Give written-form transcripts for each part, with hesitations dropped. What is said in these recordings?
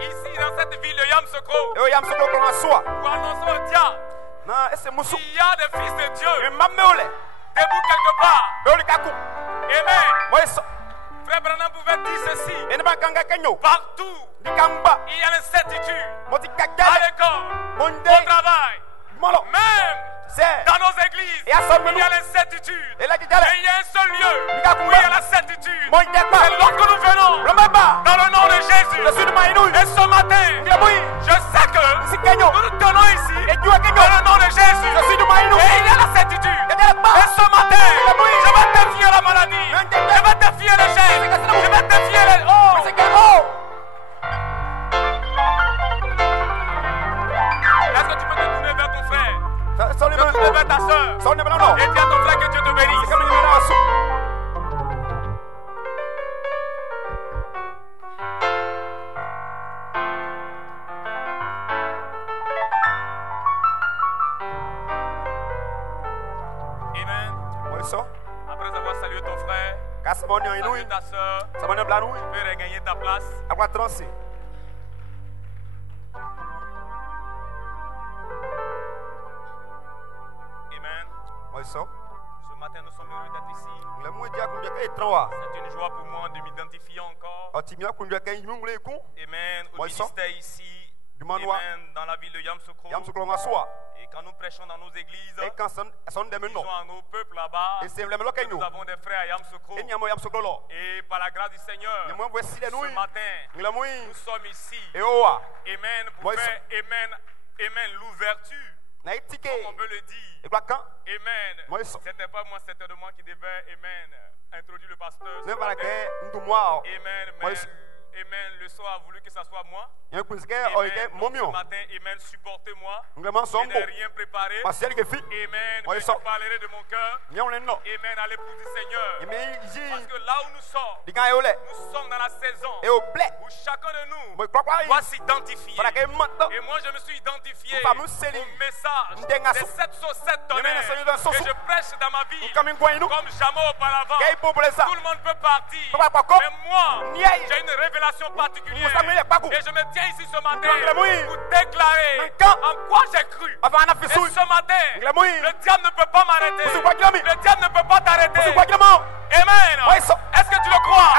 Ici dans cette ville de Yamoussoukro, pour annoncer au diable qu'il y a des fils de Dieu debout quelque part. Amen. Frère Branham pouvait dire ceci. Partout, il y a l'incertitude. À l'école, au travail, même dans nos églises, il y a l'incertitude. Et il y a un seul lieu où il y a la certitude. C'est lorsque nous venons dans le nom de Jésus. Et ce matin, je sais que nous nous tenons ici dans le nom de Jésus. Et il y a la certitude. Et ce matin, je vais défier la maladie. Je vais défier les chaînes. Je vais défier les... Est-ce que tu peux te tourner vers ton frère? Je te tourner vers ta soeur. Et dis à ton frère que Dieu te bénisse. Amen. Après avoir salué ton frère, salué ta soeur, tu peux regagner ta place. Amen. Ce matin, nous sommes heureux d'être ici. C'est une joie pour moi de m'identifier encore. Amen. Au ministère ici. Amen. Dans la ville de Yamoussoukro. Et quand nous prêchons dans nos églises, nous disons à nos peuples là-bas que nous avons des frères à Yamoussoukro. Et par la grâce du Seigneur, ce matin, nous sommes ici. Amen. Pour faire Amen, l'ouverture. Comme on peut le dire. Amen. C'était pas moi, c'était de moi qui devait, Amen, introduire le pasteur. Amen. Amen. Le soir a voulu que ça soit moi. Amen. Ce matin, Amen, supportez-moi. Je n'ai rien préparé. Amen. Je parlerai de mon cœur. Amen. À l'épouse du Seigneur. Parce que là où nous sommes dans la saison où chacun de nous doit s'identifier. Et moi, je me suis identifié au message des 707 tonnerres que je prêche dans ma vie comme jamais auparavant. Tout le monde peut partir. Mais moi, j'ai une révélation particulière. Et je me tiens ici ce matin pour déclarer en quoi j'ai cru. Et ce matin, le diable ne peut pas m'arrêter. Le diable ne peut pas t'arrêter. Amen. Est-ce que tu le crois?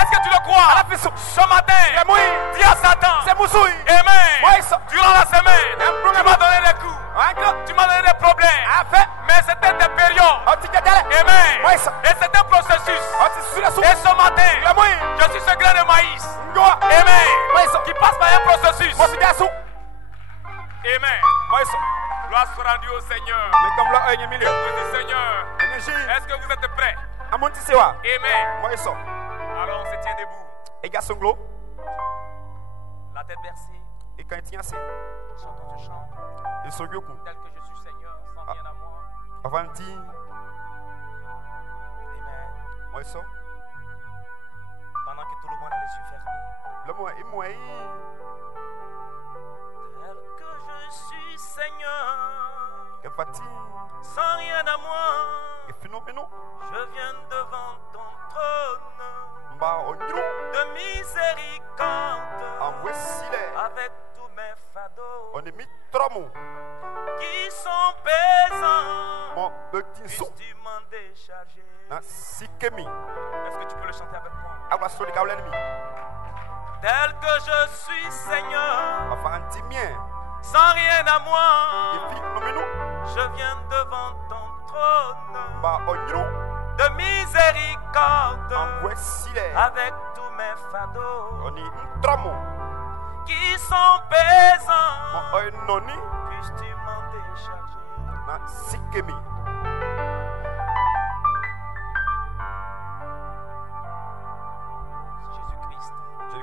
Est-ce que tu le crois? Ce matin, dis à Satan, Amen. Durant la semaine, tu m'as donné des coups. Tu m'as donné des problèmes. Mais c'était des périodes. Amen. Et c'était un processus. Et ce matin, je suis ce grand tu passes par un processus. Amen. Gloire soit rendue au Seigneur. Seigneur, est-ce que vous êtes prêts? Amen. Alors on se tient debout. La tête versée. Chantons ce chant. Tel que je suis Seigneur, sans rien à moi. Amen. Pendant que tout le monde a les yeux fermés. Tel que je suis Seigneur, sans rien à moi, je viens devant ton trône de miséricorde, avec tous mes fardeaux qui sont pesants, puisses-tu m'en décharger. Est-ce que tu peux le chanter avec moi? Tel que je suis Seigneur, sans rien à moi, je viens devant ton trône de miséricorde, avec tous mes fardeaux qui sont pesants, puisses-tu m'en décharger.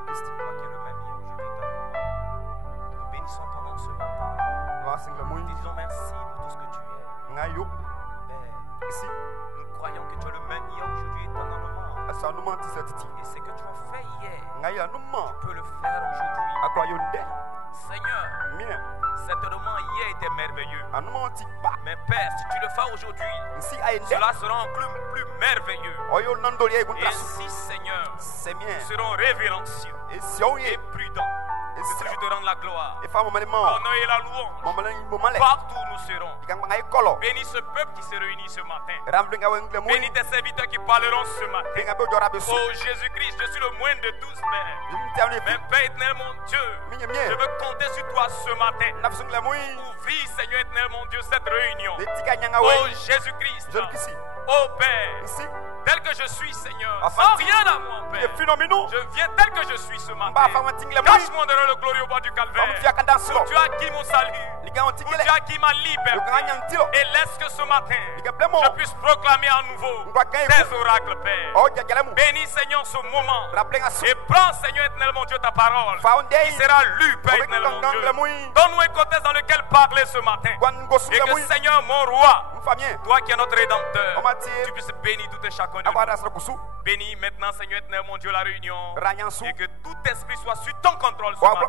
Jésus-Christ, toi qui es le même hier, aujourd'hui, nous bénissons ton nom ce matin. Nous disons merci pour tout ce que tu es. Père, nous croyons que tu es le même hier, aujourd'hui, éternellement. Et ce que tu as fait hier, tu peux le faire aujourd'hui. Seigneur, certainement hier était merveilleux. Mais Père, si tu le fais aujourd'hui, cela sera encore plus merveilleux. Et si, Seigneur, nous serons révérencieux et prudents. Et je te rends la gloire, l'honneur et la louange. Partout où nous serons. Bénis ce peuple qui se réunit ce matin. Bénis tes serviteurs qui parleront ce matin. Oh Jésus-Christ, je suis le moindre de tous, Père. Mais Père éternel, mon Dieu, je veux compter sur toi ce matin. Ouvrir, Seigneur éternel, mon Dieu, cette réunion. Oh Jésus-Christ, oh Père, tel que je suis, Seigneur, sans rien à moi, Père. Je viens tel que je suis ce matin. Cache-moi derrière le glorieux bord du calvaire. Où tu as acquis mon salut, où tu as acquis ma liberté. Et laisse que ce matin, je puisse proclamer à nouveau tes oracles, Père. Bénis, Seigneur, ce moment. Et prends, Seigneur éternel, mon Dieu, ta parole qui sera lue, Père éternel, mon Dieu. Donne-nous un contexte dans lequel parler ce matin. Et que, Seigneur, mon roi, toi qui es notre rédempteur, tu puisses bénir tout et chacun de nous. Bénis maintenant, Seigneur éternel, mon Dieu, la réunion. Et que tout esprit soit sous ton contrôle ce matin.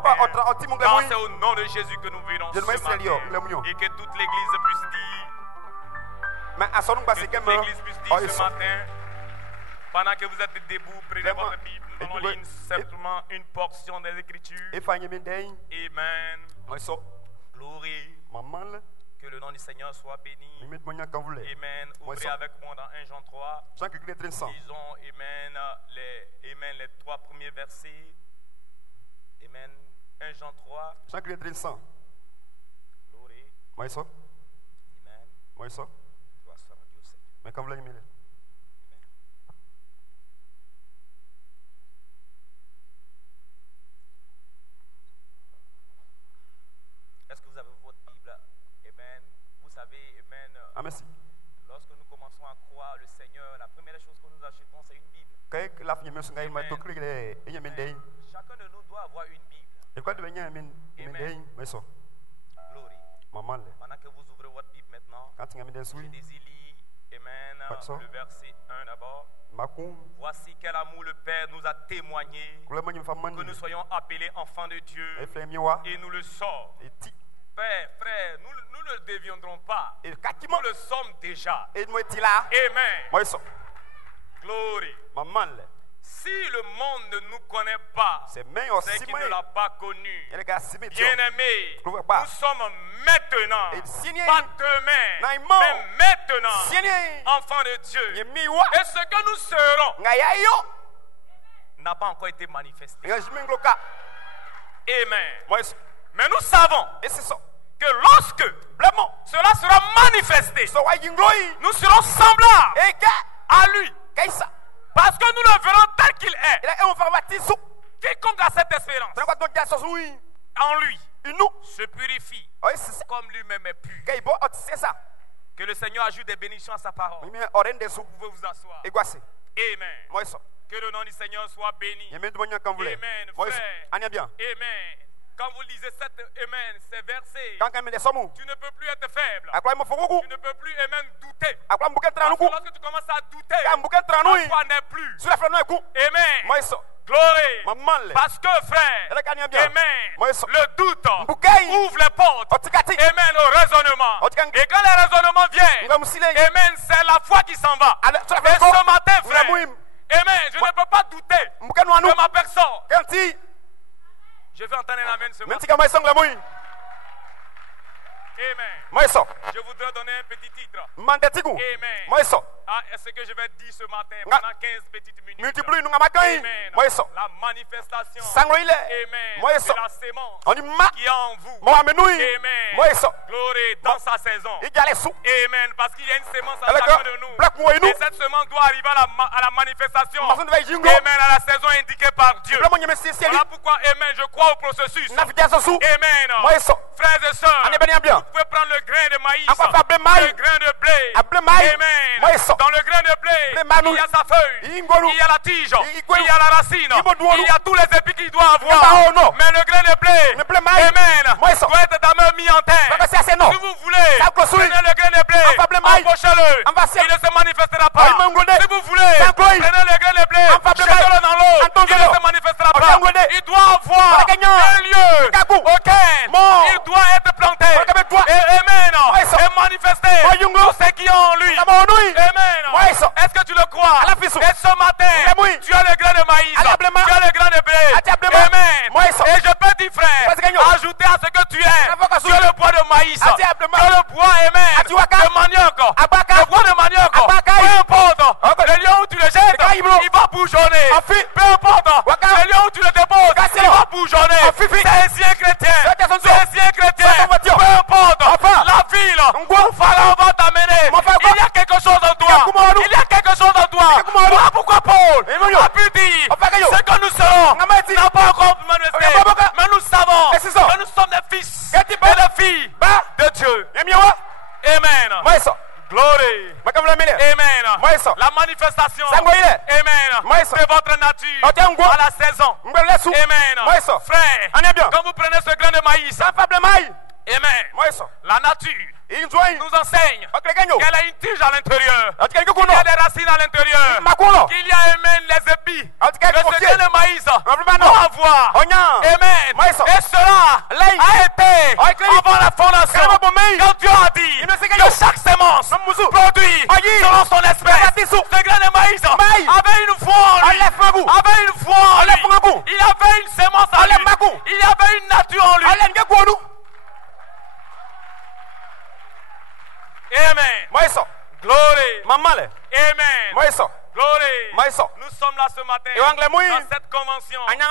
Car c'est au nom de Jésus que nous venons ce matin. Et que toute l'église puisse dire, ce matin, pendant que vous êtes debout, prenez votre Bible, nous allons lire simplement une portion des Écritures. Amen. Gloire. Que le nom du Seigneur soit béni. Amen. Ouvrez avec moi dans 1 Jean 3. Disons Amen les 3 premiers versets. Amen. 1 Jean 3. Gloire. Amen. Gloire soit rendue au Seigneur. Amen. Est-ce que vous avez votre Bible? Amen. Vous savez, Amen. Merci. Lorsque nous commençons à croire le Seigneur, la première chose que nous achetons, c'est une Bible. Chacun de nous doit avoir une Bible. Amen. Glory. Pendant que vous ouvrez votre Bible maintenant, je désire lire, Amen, le verset 1 d'abord. Voici quel amour le Père nous a témoigné, que nous soyons appelés enfants de Dieu, et nous le sommes. Père, frère, nous ne le deviendrons pas. Nous le sommes déjà. Amen. Glory. Si le monde ne nous connaît pas, c'est qu'il ne l'a pas connu. Bien-aimés, nous sommes maintenant, pas demain, mais maintenant, enfants de Dieu. Et ce que nous serons n'a pas encore été manifesté. Amen. Mais nous savons que lorsque cela sera manifesté, nous serons semblables à lui. Parce que nous le verrons tel qu'il est. Quiconque a cette espérance en lui se purifie comme lui-même est pur. Que le Seigneur ajoute des bénédictions à sa parole. Vous pouvez vous asseoir. Amen. Que le nom du Seigneur soit béni. Amen. Frère. Amen. Quand vous lisez cet Amen, ces versets, tu ne peux plus être faible. Tu ne peux plus même douter. Parce que lorsque tu commences à douter, la foi n'est plus. Amen. Glory. Parce que frère, amen, le doute ouvre les portes, amen, au raisonnement. Et quand le raisonnement vient, amen, c'est la foi qui s'en va. Et ce matin, frère, amen, je ne peux pas douter de ma personne. Je veux entendre un amen ce matin. Amen. Je voudrais donner un petit titre. Amen. Est-ce que je vais dire ce matin pendant 15 petites minutes? Amen. La manifestation. Amen. De la sémence qui est en vous. Amen. Glory dans sa saison. Amen. Parce qu'il y a une sémence à chacun de nous. Et cette sémence doit arriver à la manifestation. Amen. À la saison indiquée par Dieu. Voilà pourquoi, amen, je crois au processus. Amen. Frères et sœurs, vous pouvez prendre le grain de maïs, le grain de blé. Amen. Dans le grain de blé, il y a sa feuille, il y a la tige, il y a la racine, il y a tous les épis qu'il doit avoir. Mais le grain de blé, amen, doit être d'abord mis en terre. Si vous voulez, prenez le grain de blé, embauchez-le, il ne se manifestera pas. Si vous voulez, prenez le grain de blé, jetez-le dans l'eau, il ne se manifestera pas. Il doit avoir un lieu auquel il doit être planté. Amen. Et manifester tout ce qui est en lui. Amen. Est-ce que tu le crois? Et ce matin, tu as le grain de maïs, tu as le grain de blé. Amen. Et je peux dire, frère, ajouter à ce que tu es, tu as le bois de maïs, tu as le bois, amen, de manioc, le bois de manioc, peu importe, le lieu où tu le jettes, il va bourgeonner. Peu importe, le lieu où tu le déposes, il va bourgeonner. C'est ainsi un chrétien, c'est ainsi un chrétien, peu importe la ville où Pharaon va t'amener, il y a quelque chose en toi, il y a quelque chose en toi. Voilà pourquoi Paul a pu dire, ce que nous serons n'a pas encore manifesté, mais nous savons que nous sommes des fils et des filles de Dieu. Amen. Glory. Amen. La manifestation. Amen. C'est votre nature à la saison. Amen. Frère, quand vous prenez ce grain de maïs, amen, la nature nous enseigne qu'elle a une tige à l'intérieur, qu'il y a des racines à l'intérieur, qu'il y a, amen, les épis, que ce grain de maïs doit avoir. Amen. Et cela a été avant la fondation. Quand Dieu a dit que chaque sémence produit selon son espèce, ce grain de maïs avait une foi en lui. Avait une foi en lui. Il avait une sémence en lui. Il avait une nature en lui. Amen. Glory. Amen. Glory. Nous sommes là ce matin dans cette convention. Amen.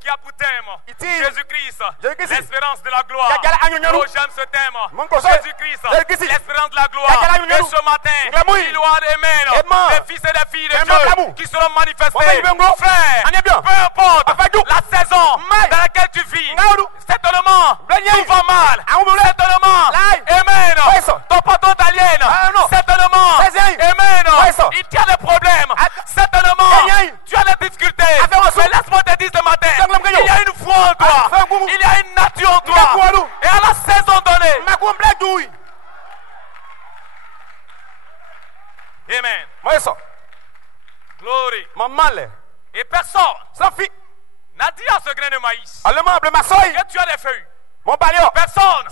Qui a pour thème Jésus-Christ, l'espérance de la gloire. Oh, j'aime ce thème. Jésus-Christ, l'espérance de la gloire. Et ce matin, il y aura, amen, des fils et des filles de Dieu qui seront manifestés. Frère, peu importe la saison dans laquelle tu vis, certainement, tout va mal. Certainement, amen, ton patron t'aliène. Certainement, amen, il y a des problèmes. Certainement, tu as des difficultés. Mais laisse-moi te dire ce matin, il y a une foi en toi. Il y a une nature en toi. Et à la saison donnée. Amen. Glory. Et personne n'a dit à ce grain de maïs que tu as des feuilles. Personne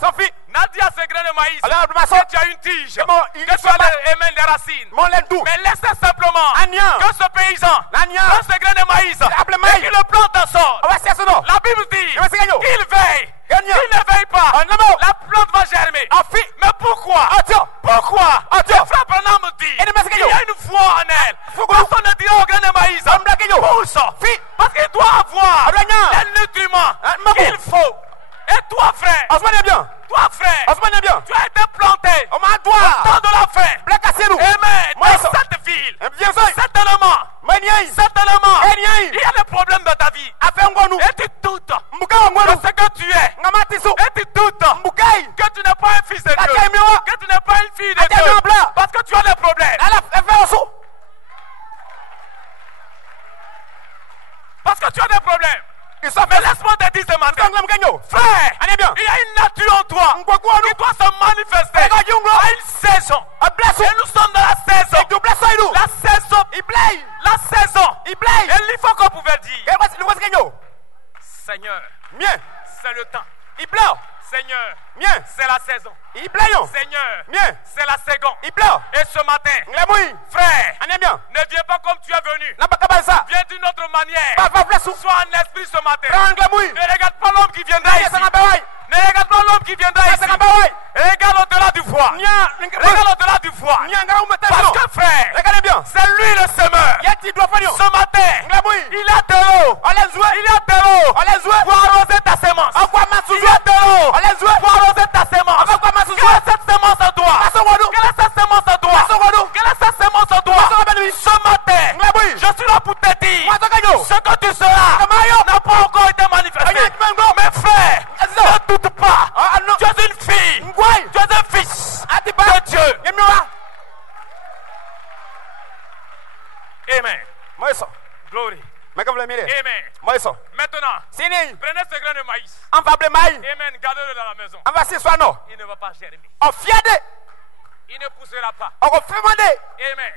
n'a dit à ce grain de maïs que tu as une tige, que tu as des racines. Mais laissez simplement que ce paysan prenne ce grain de maïs et qu'il le plante en sol. La Bible dit qu'il veille. Il ne veille pas. La plante va germer. Mais pourquoi? Pourquoi? Frère Branham me dit qu'il y a une foi en elle. Personne ne dit au grain de maïs pousse. Parce qu'il doit avoir les nutriments qu'il faut. Et toi, frère, tu as été planté au temps de la faim. Amen. Dans cette ville, certainement, il y a des problèmes de Frère, il y a une nature en toi qui doit se manifester à une saison. Et nous sommes dans la saison. La saison. La saison. Et il faut qu'on pouvait dire, Seigneur, c'est le temps. Seigneur, c'est la saison. Seigneur, c'est la seconde. Et ce matin, frère, ne viens pas comme tu es venu. Viens d'une autre manière. Sois en esprit ce matin. Ne regarde pas l'homme qui viendra ici. Ne regarde pas l'homme qui viendra ici. Regarde au-delà du foie. Regarde au-delà du foie. Parce que frère, c'est lui le semeur. Ce matin, il a de l'eau. Il a de l'eau pour arroser ta semence. Il a de l'eau pour arroser ta semence. Quelle est cette semence en toi? Quelle est cette semence en toi? Quelle est cette semence en toi? Ce matin, je suis là pour te dire, ce que tu seras n'a pas encore été manifesté. Mais frère, ne doute pas. Tu es une fille. Tu es un fils de Dieu. Amen. Glory. Amen. Maintenant, prenez ce grain de maïs. Amen. Gardez-le dans la maison. Il ne va pas germer. Il ne poussera pas. Amen.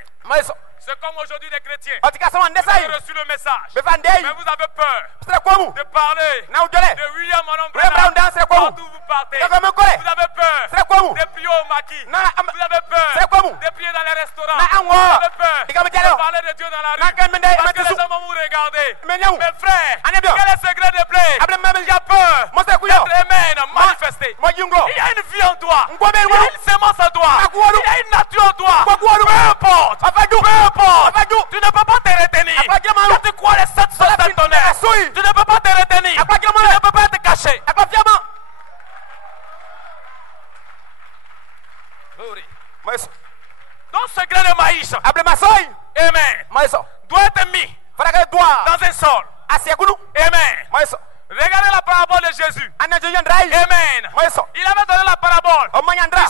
C'est comme aujourd'hui les chrétiens. Vous avez reçu le message. Mais vous avez peur de parler de William Manon Branham partout où vous partez. Vous avez peur de prier au maquis. Vous avez peur de prier dans les restaurants. Vous avez peur de parler de Dieu dans la rue. Parce que les gens vont vous regarder. Mais frère, quel est ce grain de blé? Il y a peur d'être amen manifesté. Il y a une vie en toi. Il y a une semence en toi. Il y a une nature en toi. Peu importe. Tu ne peux pas te retenir. Quand tu crois les 7 soldats tonnerres, tu ne peux pas te retenir. Tu ne peux pas te cacher. Donc ce grain de maïs, amen, doit être mis dans un sol. Amen. Regardez la parabole de Jésus. Amen. Il avait donné la parabole du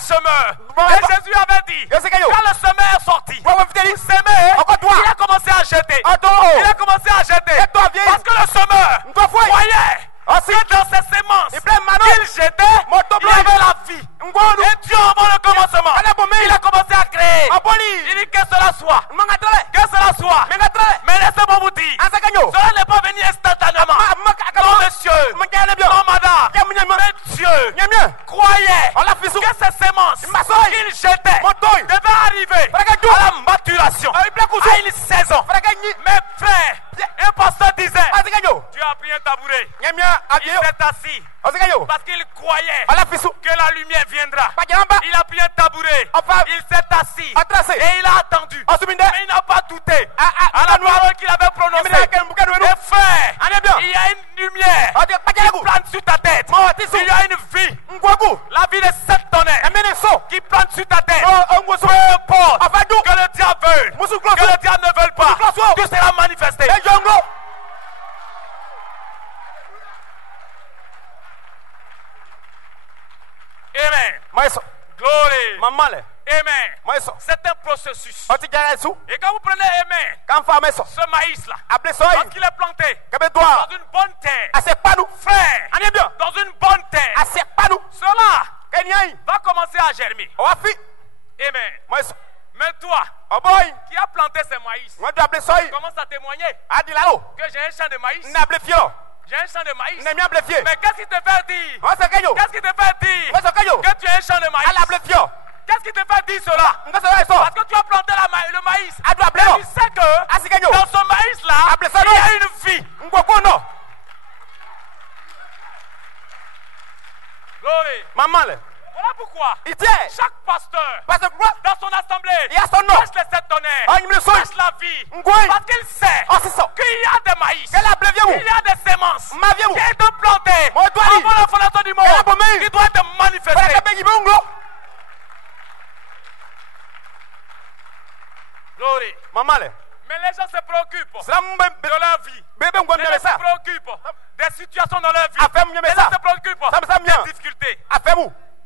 semeur. Et Jésus avait dit, quand le semeur est sorti, il a commencé à jeter. Il a commencé à jeter. Parce que le semeur croyait que dans ses semences qu'il jetait, il y avait la vie. Et Dieu, avant le commencement, il a commencé à créer. Il dit que cela soit. Que cela soit. Mais laissez-moi vous dire, cela n'est pas venu instantanément. Non, monsieur. Non, madame. Mais Dieu croyait que ces semences qu'il jetait devaient arriver à la maturation, à une saison. Mais frère, un pasteur disait, Dieu a pris un tabouret. Il s'est assis. Parce qu'il croyait que la lumière viendra. Il a pris un tabouret. Il s'est assis. Et il a attendu. Mais il n'a pas douté à la parole qu'il avait prononcée. Et frère, il y a une lumière qui plante sur ta tête. Il y a une vie. La vie de 7 tonnerres qui plante sur ta tête. Peu importe que le diable veuille, que le diable ne veuille pas, tu seras manifesté. Amen. Glory. Amen. C'est un processus. Et quand vous prenez amen, ce maïs-là, parce qu'il est planté dans une bonne terre, frère, dans une bonne terre, cela va commencer à germer. Amen. Mais toi, qui as planté ce maïs, commence à témoigner que j'ai un champ de maïs. J'ai un champ de maïs. Mais qu'est-ce qui te fait dire? Qu'est-ce qui te fait dire que tu as un champ de maïs? Qu'est-ce qui te fait dire cela? Parce que tu as planté le maïs. Et tu sais que dans ce maïs-là, il y a une vie. Glory. Voilà pourquoi chaque pasteur dans son assemblée cache les 7 tonnerres, cache la vie, parce qu'il sait qu'il y a des maïs, qu'il y a des semences qui ont été plantées avant la fondation du monde, qui doivent être manifestées. Glory. Mais les gens se préoccupent de leur vie. Les gens se préoccupent des situations dans leur vie. Les gens se préoccupent des difficultés.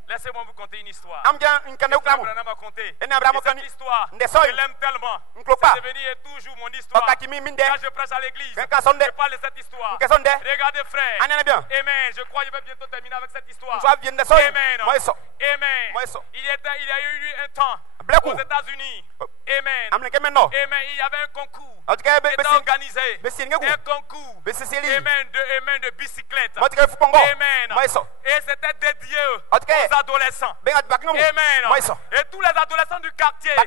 Laissez-moi vous conter une histoire. Abraham a conté. Et cette histoire, je l'aime tellement. C'est devenu toujours mon histoire. Quand je prêche à l'église, je parle de cette histoire. Regardez frère. Amen. Je crois que je vais bientôt terminer avec cette histoire. Amen. Amen. Il y a eu un temps aux États-Unis. Amen. Amen. Il y avait un concours qui était organisé. Un concours. Amen. De bicyclette. Amen. Et c'était dédié aux adolescents. Amen. Et tous les adolescents du quartier sont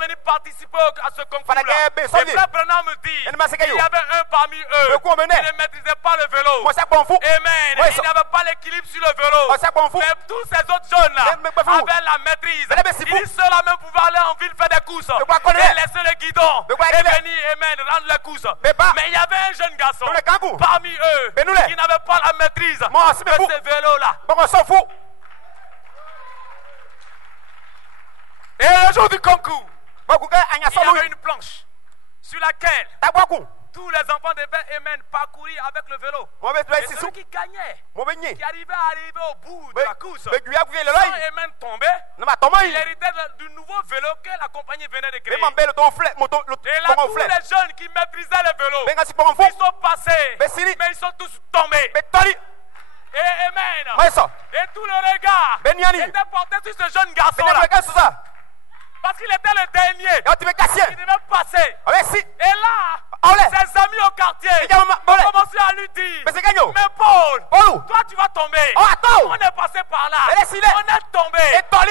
venus participer à ce concours-là. Et frère Branham me dit qu'il y avait un parmi eux qui ne maîtrisait pas le vélo. Amen. Il n'avait pas l'équilibre sur le vélo. Mais tous ces autres jeunes-là avaient la maîtrise. Ils seuls même pouvaient aller en ville faire des courses et laisser le guidon et venir, amen, rendre les courses. Mais il y avait un jeune garçon parmi eux qui n'avait pas la maîtrise de ce vélo-là. Et le jour du concours, il y avait une planche sur laquelle tous les enfants devaient parcourir avec le vélo. Et celui qui gagnait, qui arrivait au bout de la course, sans tomber, il héritait du nouveau vélo que la compagnie venait de créer. Et là, tous les jeunes qui maîtrisaient le vélo, ils sont passés, mais ils sont tous tombés. Et amen. Et tout le regard était porté sur ce jeune garçon-là. Parce qu'il était le dernier. Il devait passer. Et là, ses amis au quartier ont commencé à lui dire: mais Paul, toi tu vas tomber. On est passé par là. On est tombé. Toi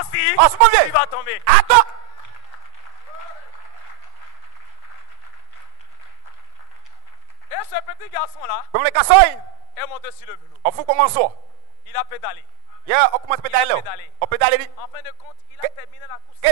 aussi, tu vas tomber. Et ce petit garçon-là est monté sur le vélo. Il a pédalé. En fin de compte, il a terminé la course. Ce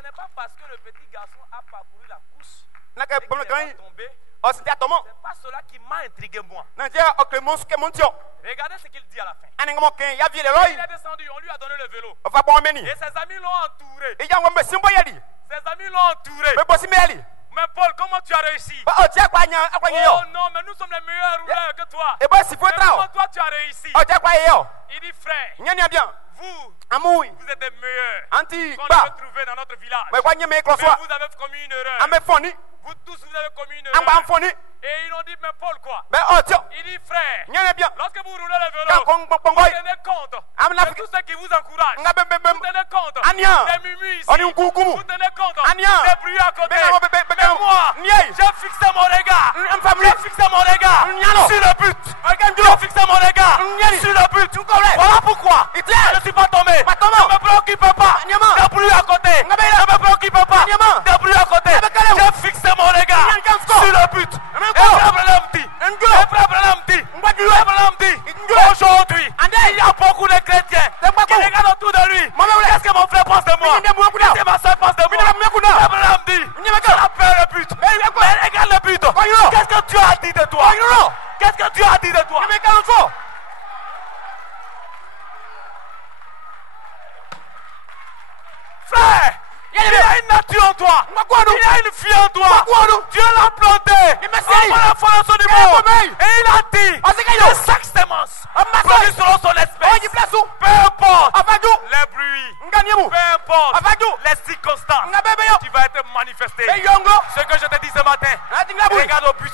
n'est pas parce que le petit garçon a parcouru la course et qu'il est tombé. C'est pas cela qui m'a intrigué moi. Regardez ce qu'il dit à la fin. Il est descendu, on lui a donné le vélo. Et ses amis l'ont entouré. Mais Paul, comment tu as réussi? Oh non, mais nous sommes les meilleurs rouleurs que toi. Mais comment toi tu as réussi? Il dit: frère, vous êtes les meilleurs qu'on peut trouver dans notre village. Mais vous avez commis une erreur. Vous tous, vous avez commis une erreur. Et ils ont dit: mais Paul quoi? Il dit: frère, lorsque vous roulez le vélo, vous tenez compte de tous ceux qui vous encouragent. Vous tenez compte des mumus ici. Vous tenez compte des bruits à côté. Mais moi, j'ai fixé mon regard. J'ai fixé mon regard sur le but. J'ai fixé mon regard sur le but. Voilà pourquoi je ne suis pas tombé. Ne me préoccupez pas des bruits à côté. Ne me préoccupez pas des bruits à côté. J'ai fixé mon regard sur le but. Aujourd'hui, il y a beaucoup de chrétiens qui regardent autour de lui. Qu'est-ce que mon frère pense de moi? Qu'est-ce que ma soeur pense de moi? Abraham dit: tu as peur le but. Mais regarde le but. Qu'est-ce que Dieu a dit de toi? Qu'est-ce que Dieu a dit de toi? Frère, il y a une nature en toi. Il y a une fille en toi. Dieu l'a planté avant la fondation du monde. Et il a dit que chaque sémence produit selon son espèce. Peu importe les bruits, peu importe les circonstances, tu vas être manifesté. Ce que je te dis ce matin, regarde au but.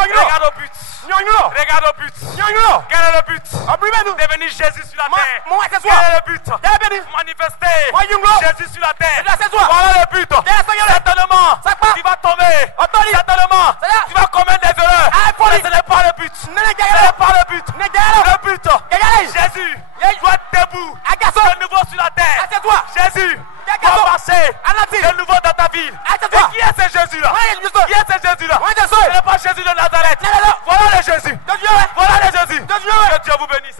Regarde au but. Regarde au but. Quel est le but? Devenir Jésus sur la terre. Quel est le but? Manifester Jésus sur la terre. Voilà le but. Certainement, tu vas tomber. Certainement, tu vas commettre des erreurs. Mais ce n'est pas le but. Ce n'est pas le but. Le but, Jésus doit être debout. De nouveau sur la terre. Jésus doit marcher de nouveau dans ta ville. Et qui est ce Jésus-là? Qui est ce Jésus-là? Ce n'est pas Jésus de Nazareth. Voilà le Jésus. Voilà le Jésus. Que Dieu vous bénisse.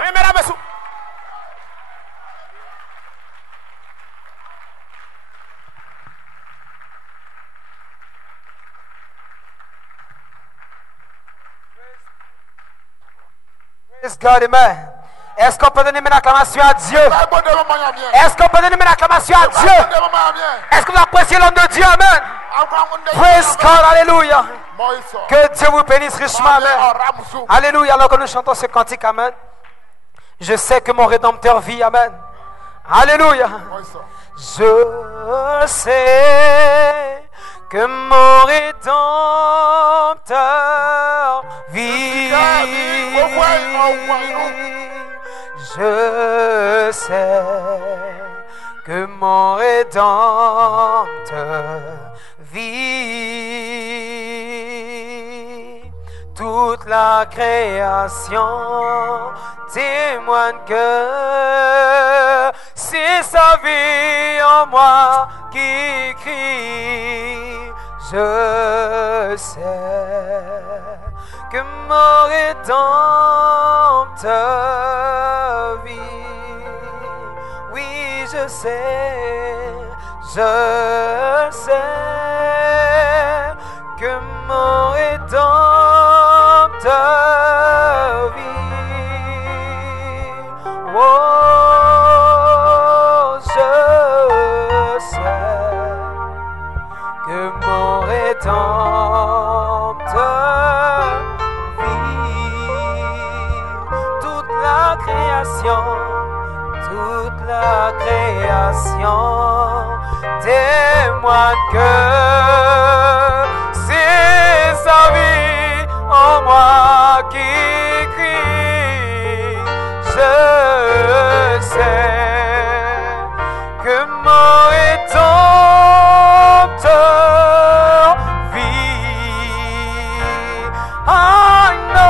Praise God, amen. Est-ce qu'on peut donner une acclamation à Dieu? Est-ce qu'on peut donner une acclamation à Dieu? Est-ce que vous appréciez l'homme de Dieu? Amen. Praise God, alléluia. Que Dieu vous bénisse richement. Amen. Alléluia. Alors que nous chantons ce cantique, amen. Je sais que mon Rédempteur vit, amen. Alléluia. Je sais que mon Rédempteur vit. Je sais que mon Rédempteur vit. Toute la création témoigne que c'est sa vie en moi qui crie. Je sais que mon Rédempteur vit. Oui, je sais que mon Rédempteur vit. Oh, je sais que mon Rédempteur vit. Toute la création témoigne que c'est sa vie en moi qui crie. Je sais que mon Rédempteur vit. I know,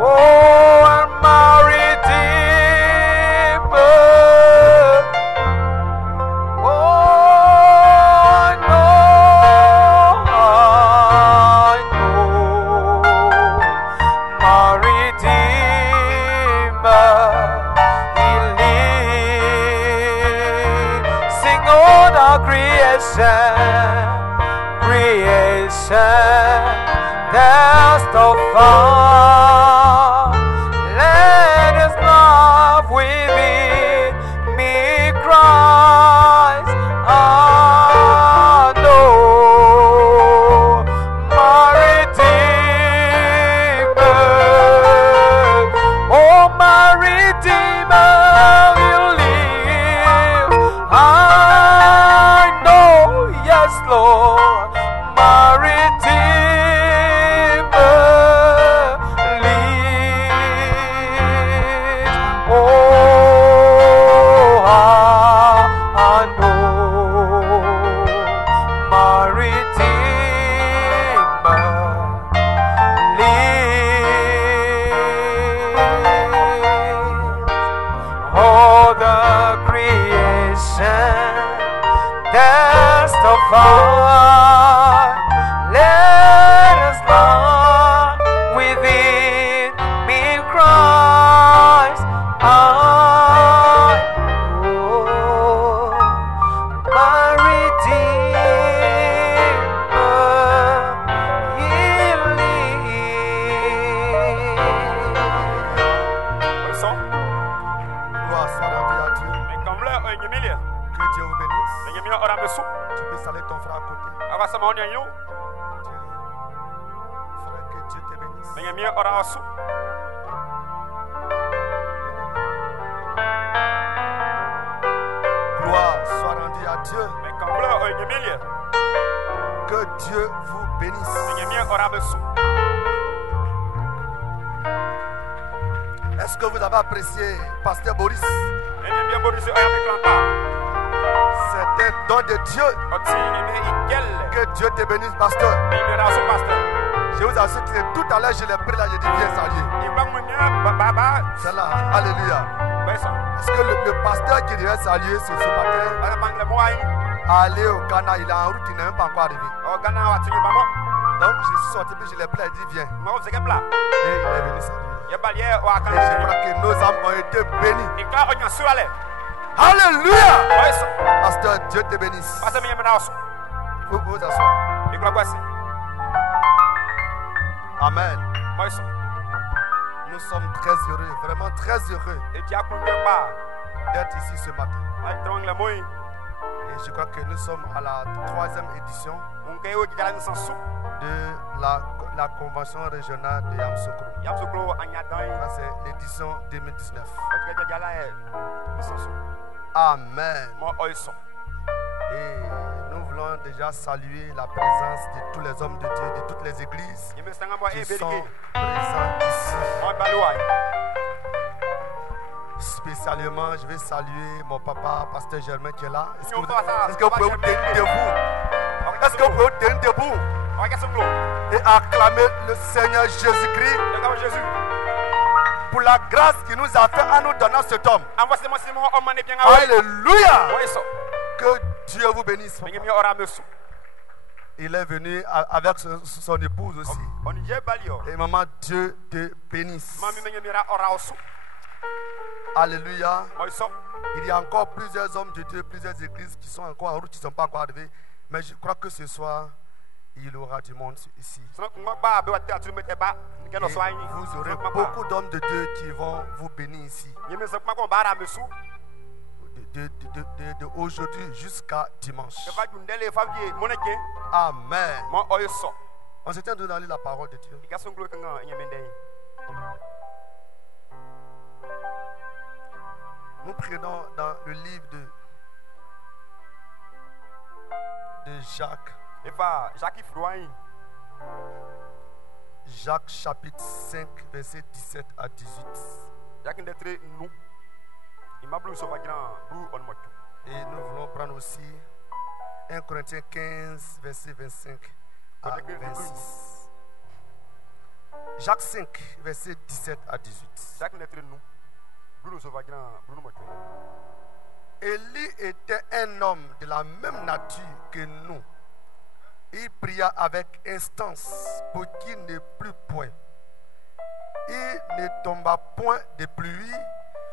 oh, and my Redeemer. Oh, I know, my Redeemer. He lives. Sing all the creation, there's no far. Let us love within me, Christ. I know my Redeemer. Oh, my Redeemer will live. I know, yes, Lord, my Redeemer lives. Oh, I know my Redeemer lives. All the creation testify. Let us love within me, Christ. I know my Redeemer, He lives. Gloire soit rendue à Dieu. Que Dieu vous bénisse. Tu peux saluer ton frère à côté. Frère, que Dieu te bénisse. Gloire soit rendue à Dieu. Que Dieu vous bénisse. Est-ce que vous avez apprécié Pasteur Boris? C'est un don de Dieu. Que Dieu te bénisse, pasteur. Je vous assure que tout à l'heure, je l'ai pris là, je dis viens saluer. C'est là, alléluia. Parce que le pasteur qui devait saluer ce matin, aller au Ghana, il est en route, il n'est même pas encore arrivé. Donc je suis sorti, puis je l'ai pris, il dit viens. Et il est venu saluer. Et je crois que nos âmes ont été bénies. Alléluia. Pasteur, Dieu te bénisse. Vous vous asseoir. Amen. Nous sommes très heureux, vraiment très heureux d'être ici ce matin. Et Et je crois que nous sommes à la 3e édition de la convention régionale de Yamoussoukro. C'est l'édition 2019. Amen. Et nous voulons déjà saluer la présence de tous les hommes de Dieu, de toutes les églises qui sont présents ici. Spécialement, je vais saluer mon papa, pasteur Germain, qui est là. Est-ce que vous pouvez vous tenir debout? Est-ce que vous pouvez vous tenir debout et acclamer le Seigneur Jésus-Christ pour la grâce qu'il nous a fait en nous donnant cet homme? Alléluia! Que Dieu vous bénisse. Il est venu avec son épouse aussi. Et maman, Dieu te bénisse. Alléluia. Il y a encore plusieurs hommes de Dieu, plusieurs églises qui sont encore en route, qui ne sont pas encore arrivés. Mais je crois que ce soir, il y aura du monde ici. Et vous aurez beaucoup d'hommes de Dieu qui vont vous bénir ici. De aujourd'hui jusqu'à dimanche. Amen. On s'était donné la parole de Dieu. Nous prenons dans le livre de Jacques. Jacques chapitre 5, verset 17 à 18. Et nous voulons prendre aussi 1 Corinthiens 15, verset 25 à 26. Jacques 5, verset 17 à 18. Élie était un homme de la même nature que nous. Il pria avec instance pour qu'il ne plût point. Il ne tomba point de pluie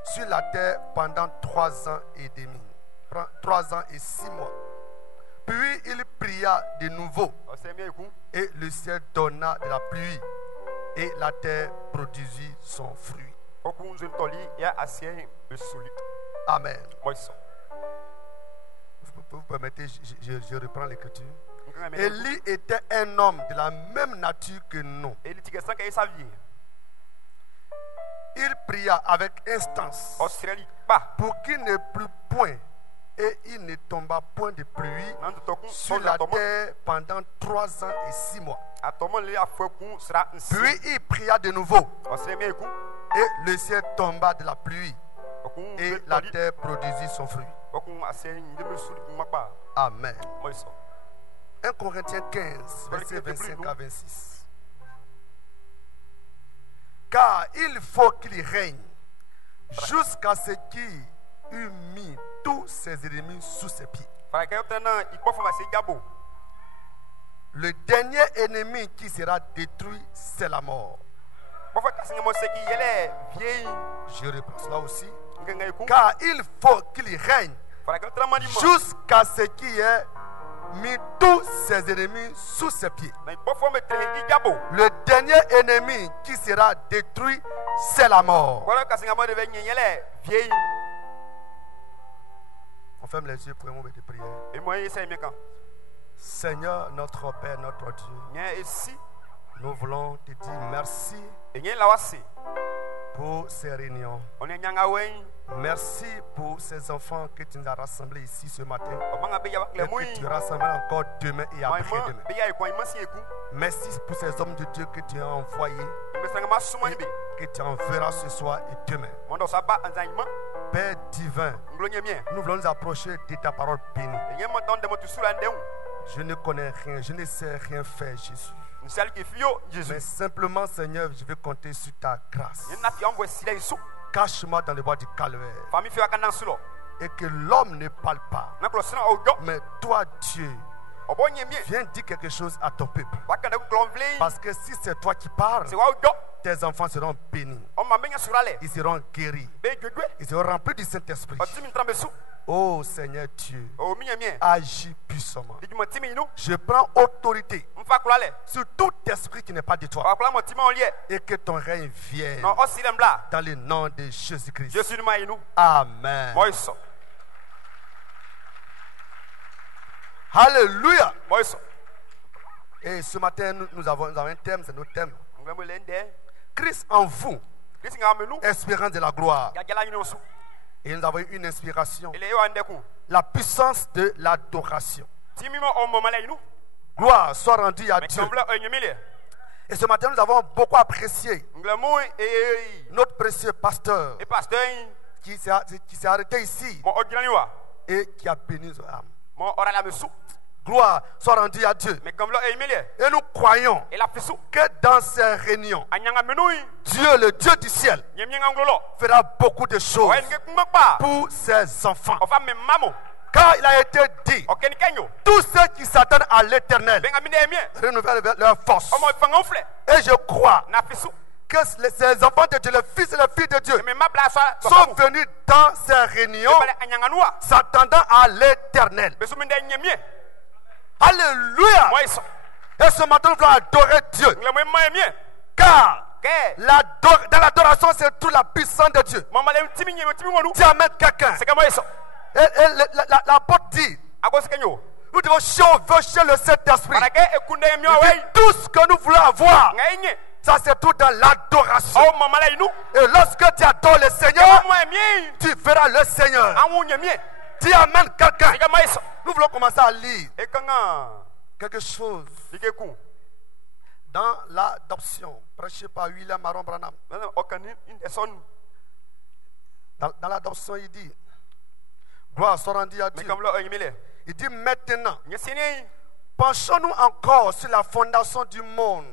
sur la terre pendant 3 ans et demi. 3 ans et 6 mois. Puis il pria de nouveau. Et le ciel donna de la pluie. Et la terre produisit son fruit. Amen. Vous permettez, je reprends l'écriture. Élie était un homme de la même nature que nous. Il pria avec instance pour qu'il ne plût point et il ne tomba point de pluie sur la terre pendant 3 ans et 6 mois. Puis il pria de nouveau et le ciel tomba de la pluie et la terre produisit son fruit. Amen. 1 Corinthiens 15, verset 25 à 26. Car il faut qu'il règne jusqu'à ce qu'il eût mis tous ses ennemis sous ses pieds. Le dernier ennemi qui sera détruit, c'est la mort. Je reprends cela aussi. Car il faut qu'il règne jusqu'à ce qu'il ait mis tous ses ennemis sous ses pieds. Le dernier ennemi qui sera détruit, c'est la mort. On ferme les yeux pour un moment de prière. Seigneur, notre Père, notre Dieu, nous voulons te dire merci pour ces réunions. Merci pour ces enfants que tu nous as rassemblés ici ce matin et que tu rassembleras encore demain et après-demain. Merci pour ces hommes de Dieu que tu as envoyés et que tu enverras ce soir et demain. Père divin, nous voulons nous approcher de ta parole bénie. Je ne connais rien, je ne sais rien faire, Jésus. Mais simplement, Seigneur, je vais compter sur ta grâce. Cache-moi dans le bois du calvaire. Et que l'homme ne parle pas. Mais toi, Dieu, viens dire quelque chose à ton peuple. Parce que si c'est toi qui parles, tes enfants seront bénis. Ils seront guéris. Ils seront remplis du Saint-Esprit. Oh Seigneur Dieu, agis puissamment. Je prends autorité sur tout esprit qui n'est pas de toi. Et que ton règne vienne dans le nom de Jésus-Christ. Amen. Alléluia. Et ce matin, nous avons un thème, c'est notre thème. Christ en vous, espérance de la gloire. Et nous avons eu une inspiration. La puissance de l'adoration. Gloire soit rendue à Dieu. Et ce matin, nous avons beaucoup apprécié notre précieux pasteur qui s'est arrêté ici et qui a béni son âme. Gloire soit rendue à Dieu. Et nous croyons que dans ces réunions, Dieu, le Dieu du ciel, fera beaucoup de choses pour ses enfants. Car il a été dit, tous ceux qui s'attendent à l'éternel renouvellent leur force. Et je crois que ces enfants de Dieu, les fils et les filles de Dieu, sont venus dans ces réunions s'attendant à l'éternel. Alléluia. Et ce matin, nous voulons adorer Dieu. Car dans l'adoration, c'est toute la puissance de Dieu. Dis amen quelqu'un. Et l'apôtre dit, nous devons chevaucher le Saint-Esprit. Tout ce que nous voulons avoir, ça c'est tout dans l'adoration. Et lorsque tu adores le Seigneur, tu verras le Seigneur. Dis amen quelqu'un. Nous voulons commencer à lire quelque chose dans l'adoption prêchée par William Aaron Branham. Dans l'adoption, il dit, gloire soit rendue à Dieu. Il dit maintenant, penchons-nous encore sur la fondation du monde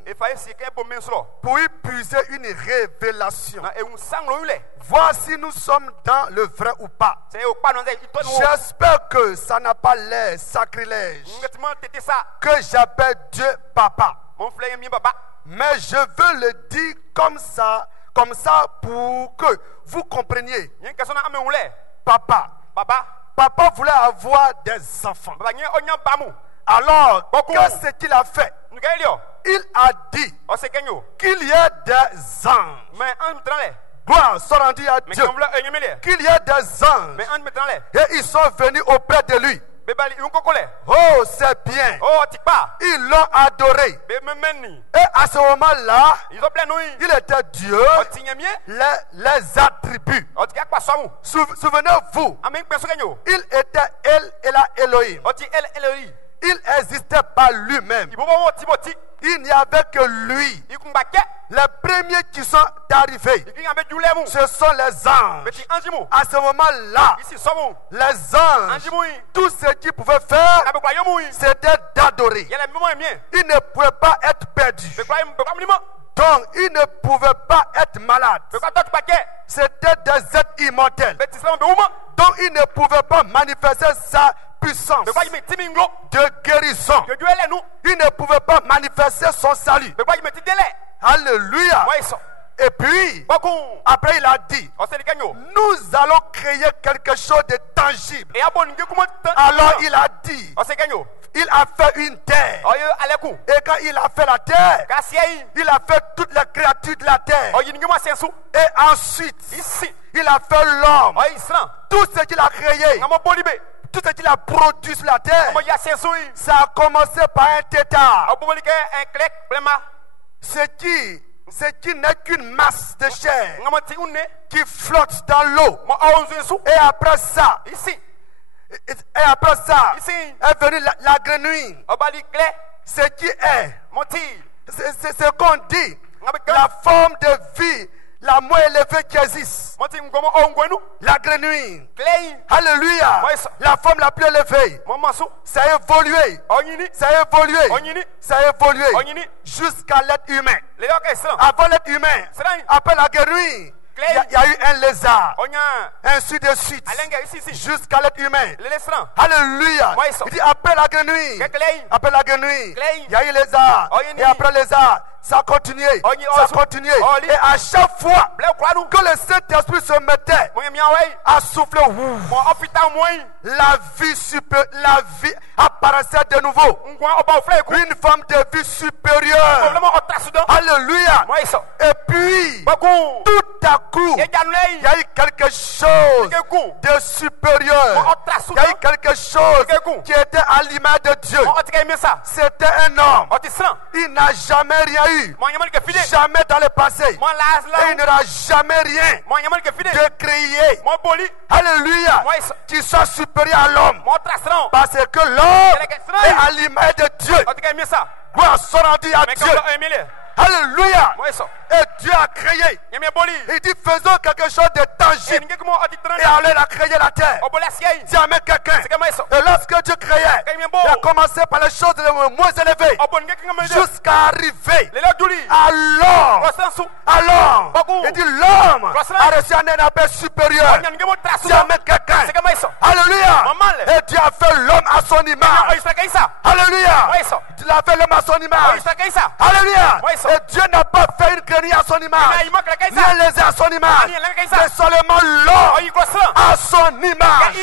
pour y puiser une révélation. Voir si nous sommes dans le vrai ou pas. J'espère que ça n'a pas l'air sacrilège que j'appelle Dieu papa. Mais je veux le dire comme ça pour que vous compreniez. Papa voulait avoir des enfants. Alors, qu'est-ce qu'il a fait? Il a dit qu'il y a des anges. Gloire soit rendue à Dieu. Qu'il y a des anges. Et ils sont venus auprès de lui. Oh, c'est bien. Ils l'ont adoré. Et à ce moment-là, il était Dieu, les attributs. Souvenez-vous, il était El Elohim. Il existait par lui-même. Il n'y avait que lui. Les premiers qui sont arrivés, ce sont les anges. À ce moment-là, les anges, tout ce qu'ils pouvaient faire, c'était d'adorer. Ils ne pouvaient pas être perdus. Donc, ils ne pouvaient pas être malades. C'était des êtres immortels. Donc, ils ne pouvaient pas manifester sa puissance de guérison. Il ne pouvait pas manifester son salut. Alléluia. Et puis, après il a dit, nous allons créer quelque chose de tangible. Alors il a dit, il a fait une terre. Et quand il a fait la terre, il a fait toutes les créatures de la terre. Et ensuite, il a fait l'homme. Tout ce qu'il a créé, tout ce qu'il a produit sur la terre, ça a commencé par un tétard. Ce qui n'est qu'une masse de chair qui flotte dans l'eau. Et après ça, est venue la grenouille. Ce qui est, c'est ce qu'on dit, la forme de vie la moins élevée qui existe. La grenouille. Alléluia. La forme la plus élevée. Ça a évolué. Ça a évolué. Ça a évolué. Jusqu'à l'être humain. Avant l'être humain. Après la grenouille. Il y a eu un lézard. Ainsi de suite. Jusqu'à l'être humain. Alléluia. Il dit après la grenouille. Après la grenouille. Il y a eu le lézard. Et après le lézard. Ça continuait. Ça continuait. Et à chaque fois que le Saint-Esprit se mettait à souffler, la vie apparaissait de nouveau. Une forme de vie supérieure. Alléluia. Et puis, tout à coup, il y a eu quelque chose de supérieur. Il y a eu quelque chose qui était à l'image de Dieu. C'était un homme. Il n'a jamais rien eu. Jamais dans le passé. Et il n'aura jamais rien de créer. Alléluia. Qui soit supérieur à l'homme. Parce que l'homme est à l'image de Dieu. Gloire soit rendue à Dieu. Alléluia. Et Dieu a créé. Il dit faisons quelque chose de tangible. Et alors il a créé la terre. Dis amen quelqu'un. Et lorsque Dieu créait, il a commencé par les choses les moins élevées jusqu'à arriver à l'homme. Il dit l'homme a reçu un appel supérieur. Dis amen quelqu'un. Alléluia. Et Dieu a fait l'homme à son image. Alléluia. Il a fait l'homme à son image. Alléluia. Et Dieu n'a pas fait une création à son image. Ni un lézard à son image. C'est seulement l'homme à son image.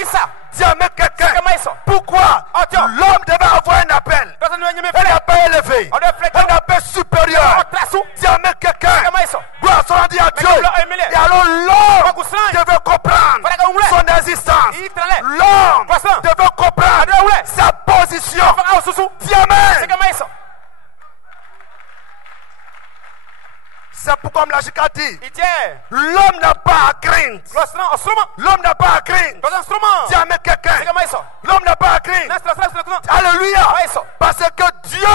Dis amen quelqu'un. Pourquoi l'homme devait avoir un appel? Un appel élevé. Un appel supérieur. Dis amen quelqu'un. Gloire soit rendue à Dieu. Et alors l'homme devait comprendre son existence. L'homme devait comprendre sa position. Dis amen. C'est pourquoi Mlachika dit l'homme n'a pas à craindre. L'homme n'a pas à craindre. Dis amen quelqu'un. L'homme n'a pas à craindre. Alléluia. Parce que Dieu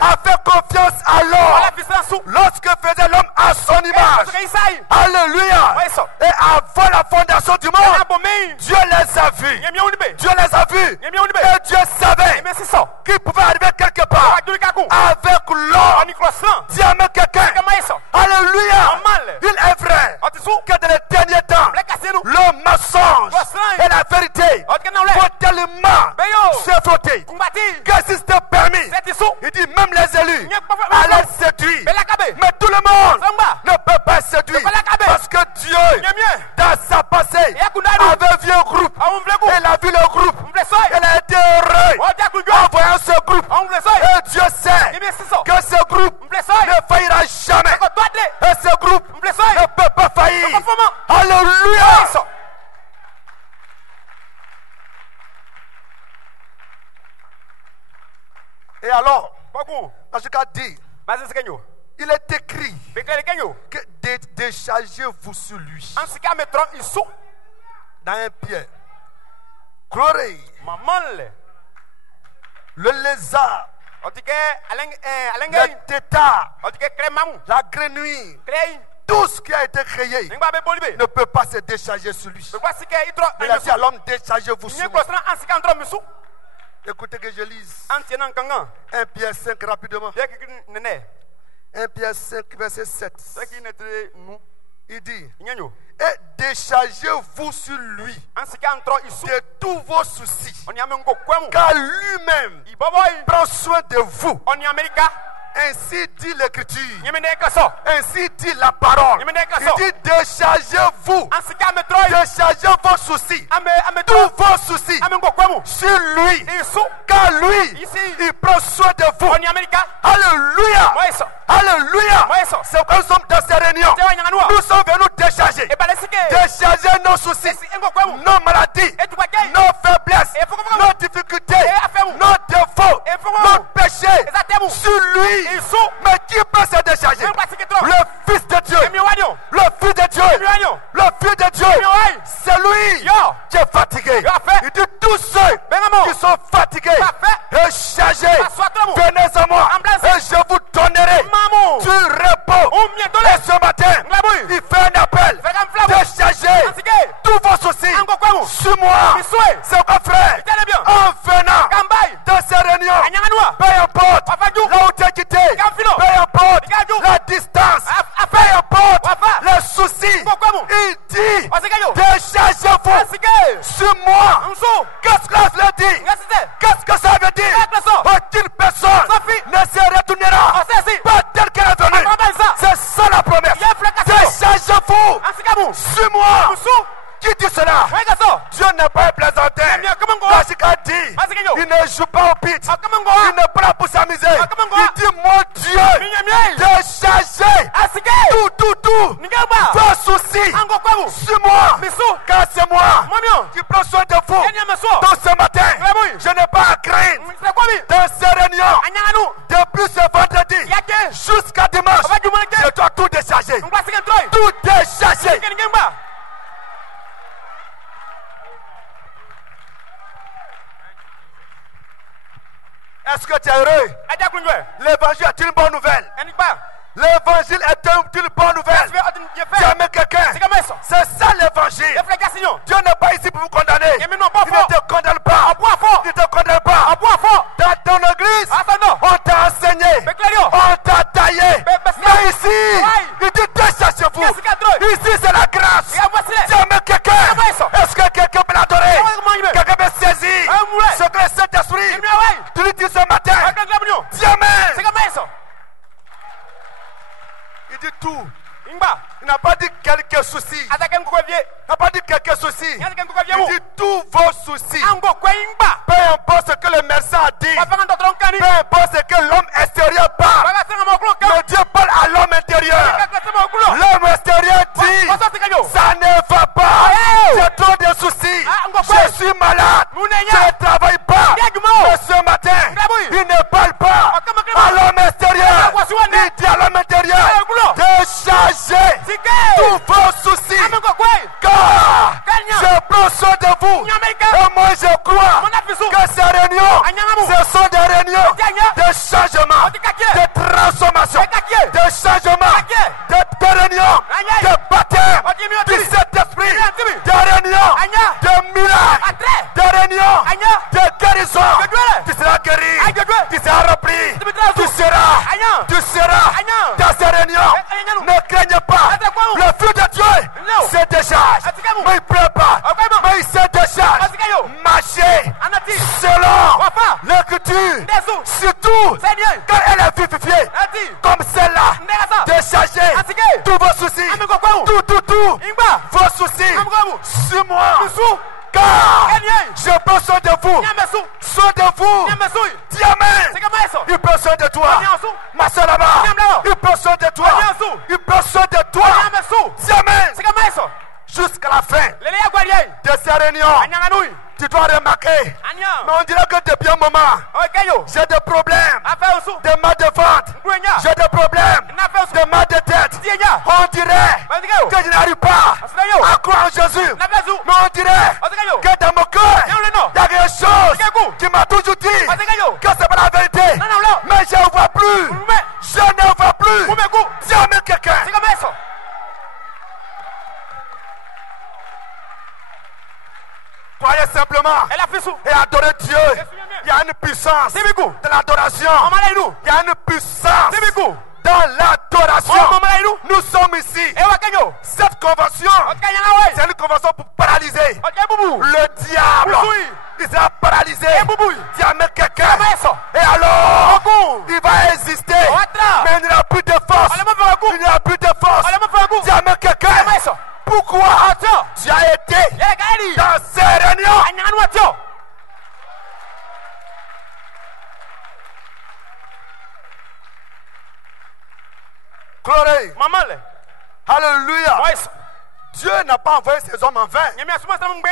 a fait confiance à l'homme lorsque faisait l'homme à son image. Alléluia. Et avant la fondation du monde, Dieu les a vus. Dieu les a vus. Et Dieu savait qu'il pouvait arriver quelque part avec l'homme. Dis amen quelqu'un. Alléluia. Il est vrai que dans les derniers temps, le mensonge et la vérité vont tellement se frotter que si c'était permis, il dit même les élus allaient séduire. Mais tout le monde ne peut pas séduire parce que Dieu, dans sa passée, avait vu un groupe. Elle a vu le groupe. Elle a été heureux en voyant ce groupe. Et Dieu sait que ce groupe ne faillira jamais. Et ce groupe ne peut pas faillir. Alléluia. Et alors, Mlachika dit, il est écrit que déchargez-vous sur lui. Dans un Pierre. Gloire. Le lézard. Le tétard. La grenouille. Tout ce qui a été créé ne peut pas se décharger sur lui. Il a dit à l'homme, déchargez-vous sur lui. Écoutez que je lise 1 Pierre 5 rapidement. 1 Pierre 5 verset 7. Il dit, et déchargez-vous sur lui de tous vos soucis, car lui-même prend soin de vous. Ainsi dit l'Écriture. Ainsi dit la parole. Il dit déchargez-vous. Déchargez vos soucis. Tous vos soucis sur lui. Car lui, il prend soin de vous. Alléluia. Alléluia. C'est pourquoi nous sommes dans ces réunions. Nous sommes venus décharger. Décharger nos soucis, nos maladies, nos faiblesses, nos difficultés, nos défauts, nos péchés sur lui. Mais qui peut se décharger? Le Fils de Dieu. Le Fils de Dieu. Le Fils de Dieu. C'est lui qui est fatigué. Il dit tous ceux qui sont fatigués et chargés, venez à moi et je vous donnerai du repos. Et ce matin, il fait un appel. Déchargez tous vos soucis sur moi. C'est quoi frère? En venant dans ces réunions, peu importe là où tu es quitté, peu importe la distance, peu importe les soucis, il dit déchargez-vous sur moi. Qu'est-ce que cela veut dire? Qu'est-ce que ça veut dire? Suis-moi. Qui dit cela? Dieu n'est pas un plaisantin. Lorsqu'il a dit, il ne joue pas au pitch. Il ne parle pour s'amuser. Il dit, mon Dieu, déchargez tout vos soucis sur moi. Car c'est moi qui prends soin de vous. Donc ce matin, je n'ai pas à craindre dans ces réunions. Depuis ce vendredi jusqu'à dimanche, je dois tout décharger. Tout décharger. Est-ce que tu es heureux? L'évangile est une bonne nouvelle. L'évangile est une bonne nouvelle. Tu aimes quelqu'un. C'est ça l'évangile. Dieu n'est pas ici pour vous condamner. Il ne te condamne pas. Il ne te condamne pas. Dans ton église, on t'a enseigné. On t'a taillé. Mais ici, il dit déchargez-vous. Ici, c'est la grâce. Tu aimes quelqu'un. Est-ce que quelqu'un peut l'adorer? Quelqu'un peut saisir ce que le Saint-Esprit tu lui dis ce matin. Dis amen. Il dit tout. Il n'a pas dit quelques soucis. Il n'a pas dit quelques soucis. Il dit tous vos soucis. Peu importe ce que le médecin a dit. Peu importe ce que l'homme extérieur parle. Mais Dieu parle à l'homme intérieur. L'homme extérieur dit ça ne va pas. J'ai trop de soucis. Je suis malade. Je ne travaille pas. Mais ce matin, il ne parle pas à l'homme extérieur. Il dit à l'homme intérieur déchargez tous vos soucis. Car je prends soin de vous. Et moi je crois que ces réunions, ce sont des réunions de changement, de transformation, de changement, de réunions, de baptême du Saint-Esprit, de réunions, de miracles, de réunions, de guérison. Tu seras guéri, tu seras rempli, tu seras dans ces réunions. Ne craignez pas, le feu de Dieu se décharge, mais il ne pleut pas, mais il se décharge. Marchez selon l'écriture, surtout quand elle est vivifiée, comme celle-là, déchargez tous vos soucis, tout, vos soucis sur moi. Car je prends soin de vous. Soin de vous. Dis amen. Il prend soin de toi. Ma soeur là-bas. Il prend soin de toi. Il prend soin de toi. Dis amen. Jusqu'à la fin de ces réunions, tu dois remarquer. Mais on dirait que depuis un moment, j'ai des problèmes, des mal de ventre, j'ai des problèmes, des mal de tête. On dirait que je n'arrive pas à croire en Jésus. Mais on dirait que dans mon cœur, il y a quelque chose qui m'a toujours dit que c'est pas la vérité. Mais je ne vois plus. Je ne vois plus. Jamais quelqu'un. Croyez simplement et adorez Dieu. Il y a une puissance dans l'adoration. Il y a une puissance dans l'adoration. Nous sommes ici. Cette convention, c'est une convention pour paralyser le diable. Il sera paralysé. Dis quelqu'un. Et alors, il va exister. Mais il n'y aura plus de force. Il n'y aura plus de force. Dis quelqu'un. Pourquoi tu as été dans ces réunions? Glory. Alléluia. Dieu n'a pas envoyé ces hommes en vain.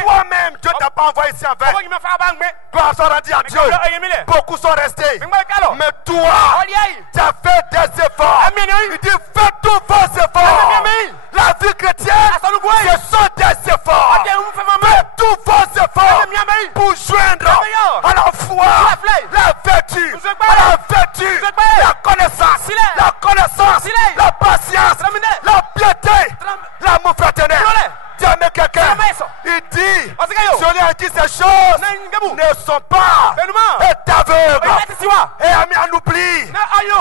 Toi-même, Dieu n'a pas envoyé ici en vain. Gloire soit rendue à Dieu. Beaucoup sont restés. Mais toi, tu as fait des efforts. Il dit, faites tous vos efforts. La vie chrétienne, ce sont des efforts. Faites tous vos efforts pour joindre à la foi, la vertu, la connaissance, la patience, la piété, l'amour fraternel. Dieu met quelqu'un. Il dit, celui à qui ces choses ne sont pas est aveugle et a mis en oubli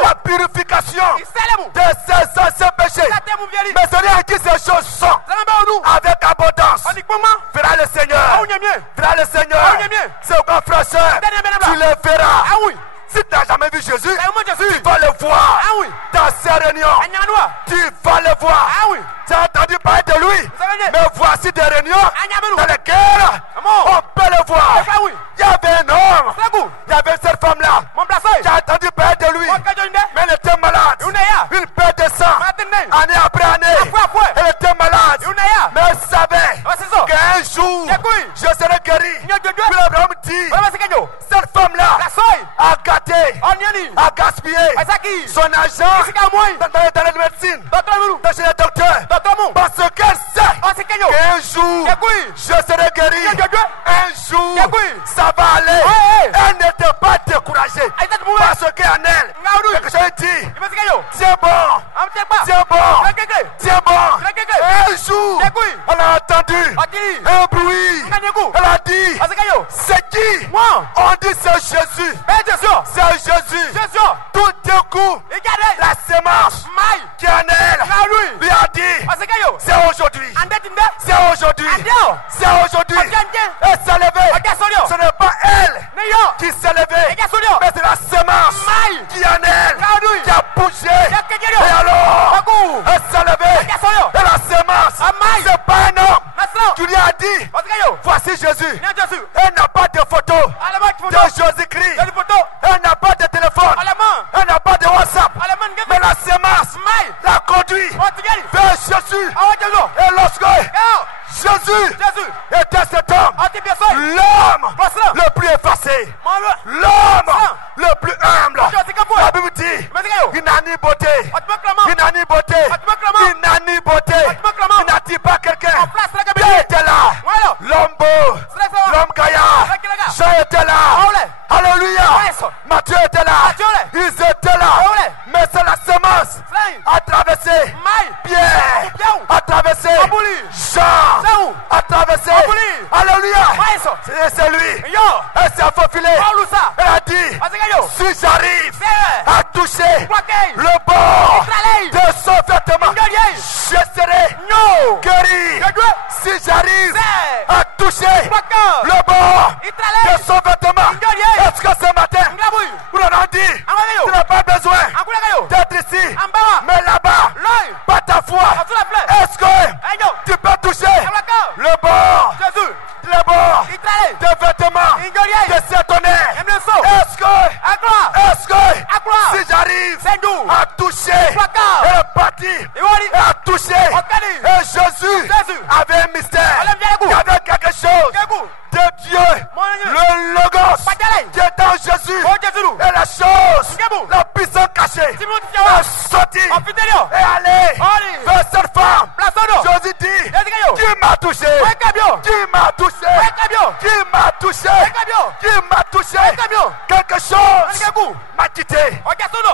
la purification de ses anciens péchés. Mais celui à qui ces choses sont avec abondance verra le Seigneur. Verra le Seigneur. C'est encore frère, tu le verras. Si tu n'as jamais vu Jésus, tu vas le voir dans ces réunions. Tu vas le voir. Tu as entendu parler de lui. Voici des réunions dans lesquelles on peut le voir. Il y avait un homme, il y avait cette femme-là qui a entendu parler de lui, mais elle était malade. Une perte de sang, année après année, elle était malade, mais elle savait qu'un jour je serai guéri. Puis Abraham dit, cette femme-là a gâté, a gaspillé son argent dans la médecine, chez les docteurs, parce qu'elle sait qu'un jour je serai guéri, un jour ça va aller. Elle n'était pas découragée parce qu'en elle, quelque chose dit, tiens bon, tiens bon, tiens bon. Un jour, elle a entendu un bruit, elle a dit, c'est qui? On dit c'est Jésus, c'est Jésus. Tout d'un coup, la sémence qui en elle lui a dit, c'est aujourd'hui, c'est aujourd'hui, c'est aujourd'hui. Elle s'est levée, ce n'est pas elle qui s'est levée, mais c'est la sémence qui en elle qui a bougé. Et alors, elle s'est levée, et la sémence, c'est pas un homme qui lui a dit, voici Jésus. Elle n'a pas de photo de Jésus-Christ, elle n'a pas de téléphone, elle n'a pas de WhatsApp, mais la sémence l'a conduit vers Jésus. Et lorsque Jésus était cet homme, l'homme le plus effacé, l'homme le plus humble. La Bible dit, il n'a ni beauté, il n'a ni beauté, il n'a ni beauté, il n'attire pas quelqu'un. Dieu était là, l'homme beau, l'homme gaillard, Jean était là, alléluia, Matthieu était là, ils étaient là, mais c'est la semence a traversé Pierre, a traversé Jean, a traversé, alléluia, c'est lui, elle s'est faufilée, elle a dit, si j'arrive à toucher le bord de son vêtement, je serai guéri. Si j'arrive à toucher le bord de son vêtement, est-ce que ce matin, vous l'avez dit, tu n'as pas besoin d'être ici, mais là-bas, par ta foi, est-ce que tu peux toucher le bord de vêtements de cet honneur? Est-ce que si j'arrive à toucher et le parti et à toucher, et Jésus avait un mystère, il y avait quelque chose de Dieu, le Logos qui est en Jésus, et la chose la puissance cachée est sortie et allée vers cette femme. Jésus dit, qui m'a touché, qui m'a touché, qui m'a touché, qui m'a touché, quelque chose m'a quitté,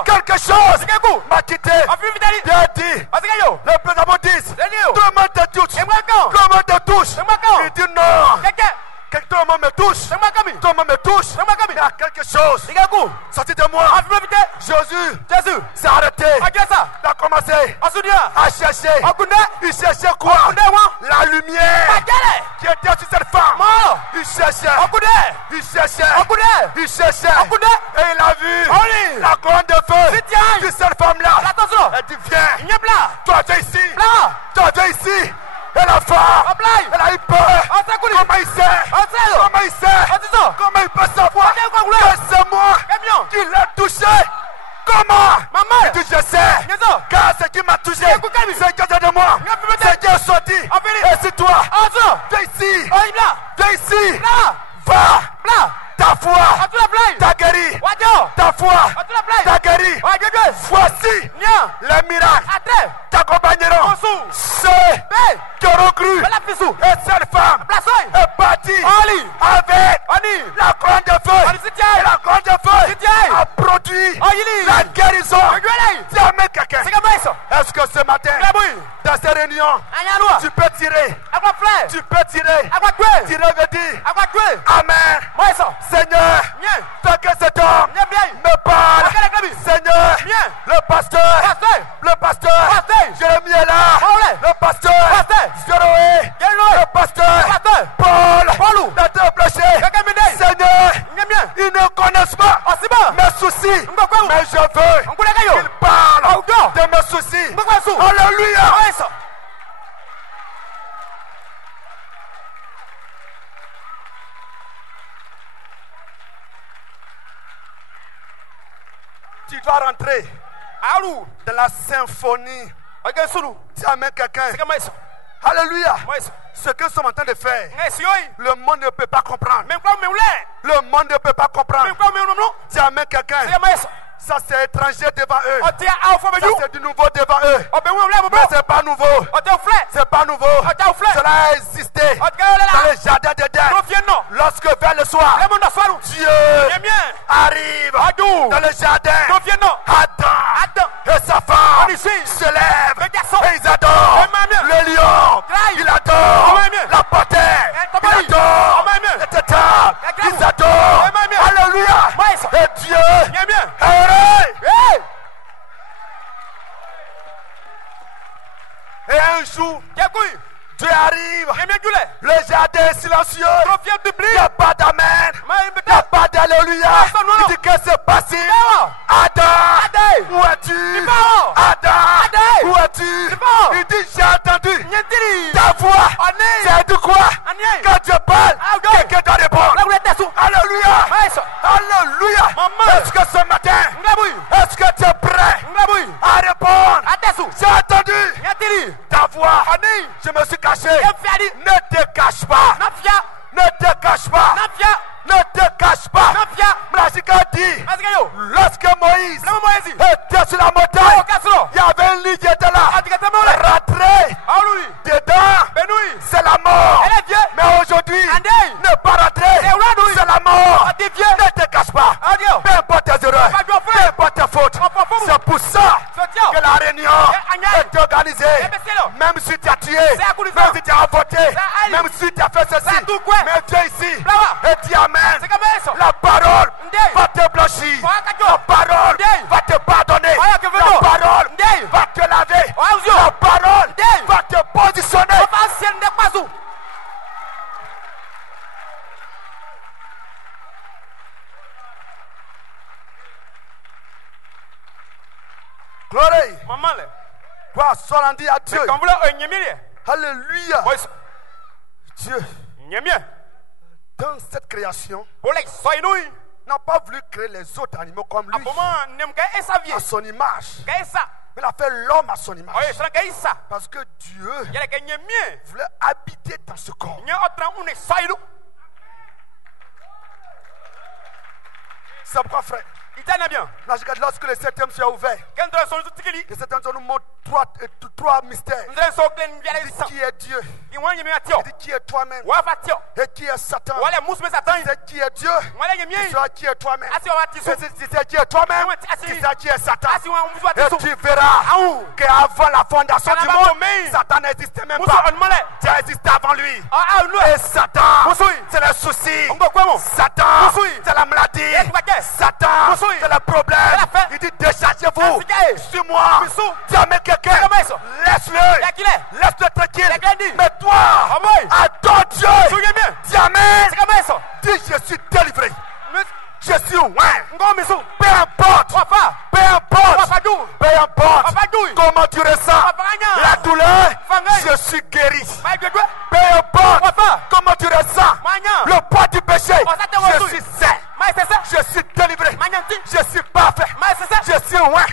quelque chose m'a quitté. Dieu dit, le président dit, tout le monde te touche, tout le monde te touche. Il dit non, tout le monde me touche, tout le monde me touche, il y a quelque chose sorti de moi. Jésus s'est arrêté, il a commencé à chercher. Il cherchait quoi? La lumière qui était sur cette femme. Il cherchait, il cherchait, il cherchait, et il a vu la colonne de feu de cette femme-là. Elle dit, viens, toi tu es ici, toi tu es ici. Et la femme, elle a eu peur. Comment il sait? Comment il sait? Comment il peut savoir que c'est moi qui l'ai touché? Comment? Il dit, je sais, car ce qui m'a touché, c'est qui est de moi, c'est qui est sorti. Et c'est toi, viens ici, viens ici, va. Ta foi t'a guéri. Ta foi t'a guéri. Voici les miracles t'accompagneront. Ceux qui auront cru. Et cette femme est partie avec la couronne de feu. Et la couronne de feu a produit la guérison. Dis quelqu'un. Est-ce que ce matin, dans ces réunions, tu peux tirer? Tu peux tirer. Tirer veut dire Amen. Seigneur, fais que cet homme me parle. Seigneur, le pasteur, Jérémie est là. Le pasteur, Zéroé, le pasteur, Paul, la débloché. Seigneur, ils ne connaissent pas mes soucis, mais je veux qu'ils parlent de mes soucis. Alléluia. Tu dois rentrer dans la symphonie. Dis amen quelqu'un. Alléluia. Ce que nous sommes en train de faire, le monde ne peut pas comprendre. Le monde ne peut pas comprendre. Dis amen quelqu'un. Ça c'est étranger devant eux. Ça c'est du nouveau devant eux. Mais c'est pas nouveau. C'est pas nouveau. Cela a existé dans le jardin d'Éden. Lorsque vers le soir, Dieu arrive dans le jardin. Adam et sa femme se lèvent et ils adorent. Le lion, il adore. La panthère, il adore. Le tétard, ils adorent. Alléluia. Et Dieu est et un jour, Dieu arrive. Le jardin est silencieux. Il n'y a pas d'amen. Il n'y a pas d'alléluia. Il dit que c'est passé. Adam, où es-tu? Adam, où es-tu? Il dit j'ai entendu ta voix. C'est de quoi? Quand Dieu parle, quelqu'un doit répondre. Alléluia. Alléluia. Est-ce que ce matin, est-ce que tu es prêt à répondre? J'ai entendu ta voix. Je me suis caché. Ne te cache pas. Ne te cache pas. Ne te cache pas. Mlachika dit, lorsque Moïse était sur la montagne, il y avait un lit qui était là. Rentrer dedans, c'est la mort. Mais aujourd'hui, ne pas rentrer, c'est la mort. Ne te cache pas. Peu importe tes erreurs, peu importe tes fautes. C'est pour ça que la réunion est organisée. Même si tu as tué, même si tu as voté, même si tu as fait ceci, mais Dieu ici et dit amen. La parole va te blanchir. La parole va te pardonner. La parole va te laver. La parole va te positionner. Gloire. Quoi, soit rendu à Dieu. Alléluia. Dieu. Dans cette création, n'a pas voulu créer les autres animaux comme lui, à son image. Il a fait l'homme à son image. Parce que Dieu voulait habiter dans ce corps. C'est pourquoi, frère, lorsque le septième ciel est ouvert, le septième ciel nous montre trois mystères. Il dit qui est Dieu, il dit qui est toi-même et qui est Satan. Il dit qui est Dieu, il sera qui est toi-même. Il dit qui est toi-même, il sera qui est Satan. Et tu verras qu'avant la fondation du monde, Satan n'existait même pas. Dieu existait avant lui. Et Satan, c'est le souci. Satan, c'est la maladie. Satan, c'est le problème. Il dit déchargez-vous sur moi. Jamais quelqu'un. Laisse-le. Laisse-le tranquille. Mais toi, adore Dieu. Dis amen. Dis je suis délivré. Je suis loin. Peu importe. Peu importe. Comment tu ressens la douleur. Je suis guéri. Peu importe. Comment tu ressens le poids du péché. Je suis sain. Je suis délivré. Je suis parfait. Je suis loin.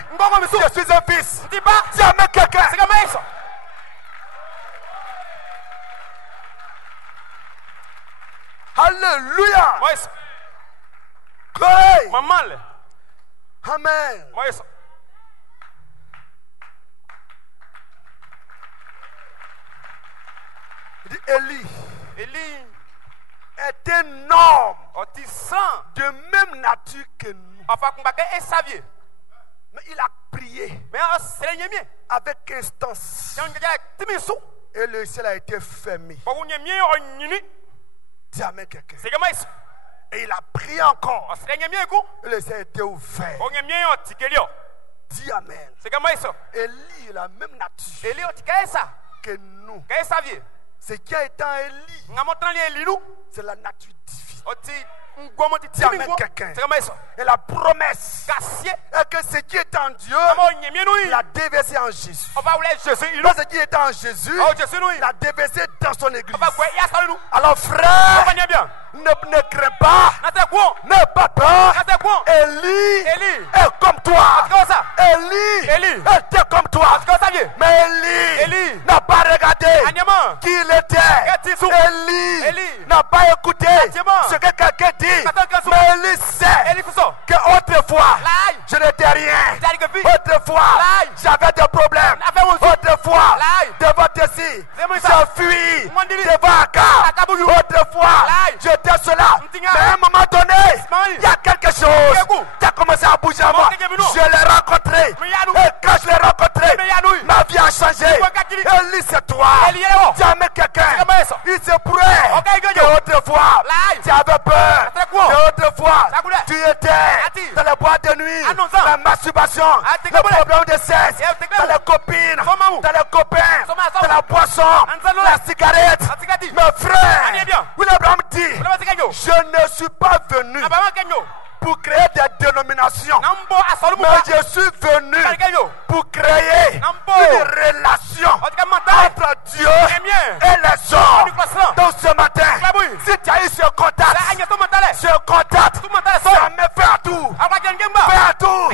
Je suis un fils. Dis amen quelqu'un. Alléluia. Gloire. Amen. Il dit Élie est un homme de même nature que nous. Mais il a prié avec instance. Et le ciel a été fermé. Dis amen quelqu'un. Et il a prié encore. Et le ciel a été ouvert. Dis amen. Élie est la même nature que nous. Ce qui a été en Élie, c'est la nature divine. Dis amen quelqu'un. Et la promesse est que ce qui est en Dieu, il a déversé en Jésus. Ce qui est en Jésus, il a déversé dans son église. Alors frère, ne crains pas, n'aie pas peur. Élie est comme toi. était comme toi. Mais Élie n'a pas regardé qui il était. Élie n'a pas écouté ce que quelqu'un dit. Mais Élie sait qu'autrefois, je n'étais rien. Autrefois, j'avais des problèmes. Autrefois, devant ici, je fuis devant Akab. Autrefois, j'étais cela. Mais à un moment donné, il y a quelque chose qui a commencé à bouger en moi. Je l'ai rencontré. Et quand je l'ai rencontré, ma vie a changé. Élie, c'est toi. Jamais quelqu'un. Il se pourrait que autrefois, tu avais peur. Que autrefois, tu étais dans les boîtes de nuit, la masturbation, le problème de sexe, dans les copines, dans les copains, dans la boisson, la cigarette. Mes frères, William Abraham dit, je ne suis pas venu pour créer des dénominations, mais je suis venu pour créer une relation entre Dieu et les hommes. Donc ce matin, si tu as eu ce contact, ça me fait à tout. Fais à tout.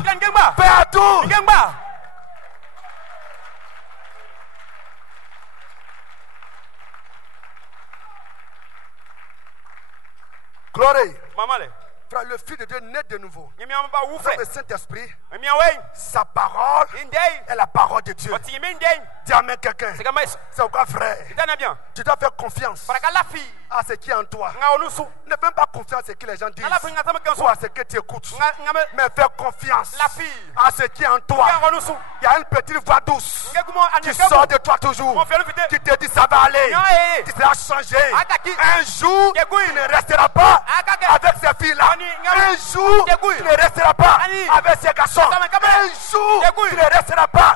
Fais à tout. Gloire. Frère, le Fils de Dieu naît de nouveau. Le Saint-Esprit, sa parole est la parole de Dieu. Dis amen quelqu'un. C'est pourquoi frère, tu dois faire confiance à ce qui est en toi. Ne fais pas confiance à ce que les gens disent ou à ce que tu écoutes. Mais fais confiance à ce qui est en toi. Il y a une petite voix douce qui sort de toi toujours, qui te dit ça va aller, tu seras changé. Un jour, tu ne resteras pas avec ces filles-là. Un jour, tu ne resteras pas avec ces garçons. Un jour, tu ne resteras pas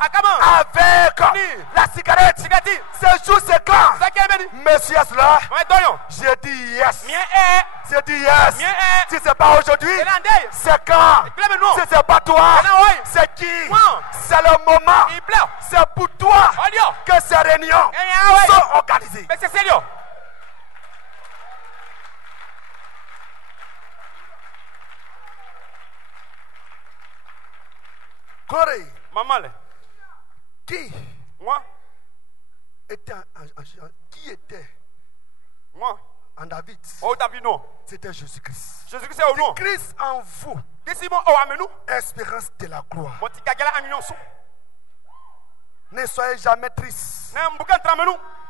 avec la cigarette. Ce jour, c'est quand? Monsieur là, j'ai dit yes. J'ai dit yes. Si c'est pas aujourd'hui, c'est quand? Si c'est pas toi, c'est qui? C'est le moment. C'est pour toi que ces réunions sont organisées. Corée. Qui? Moi. Qui était? Moi. En David. C'était Jésus-Christ. Jésus-Christ est au nom. Christ en vous. Espérance de la gloire. Ne soyez jamais triste.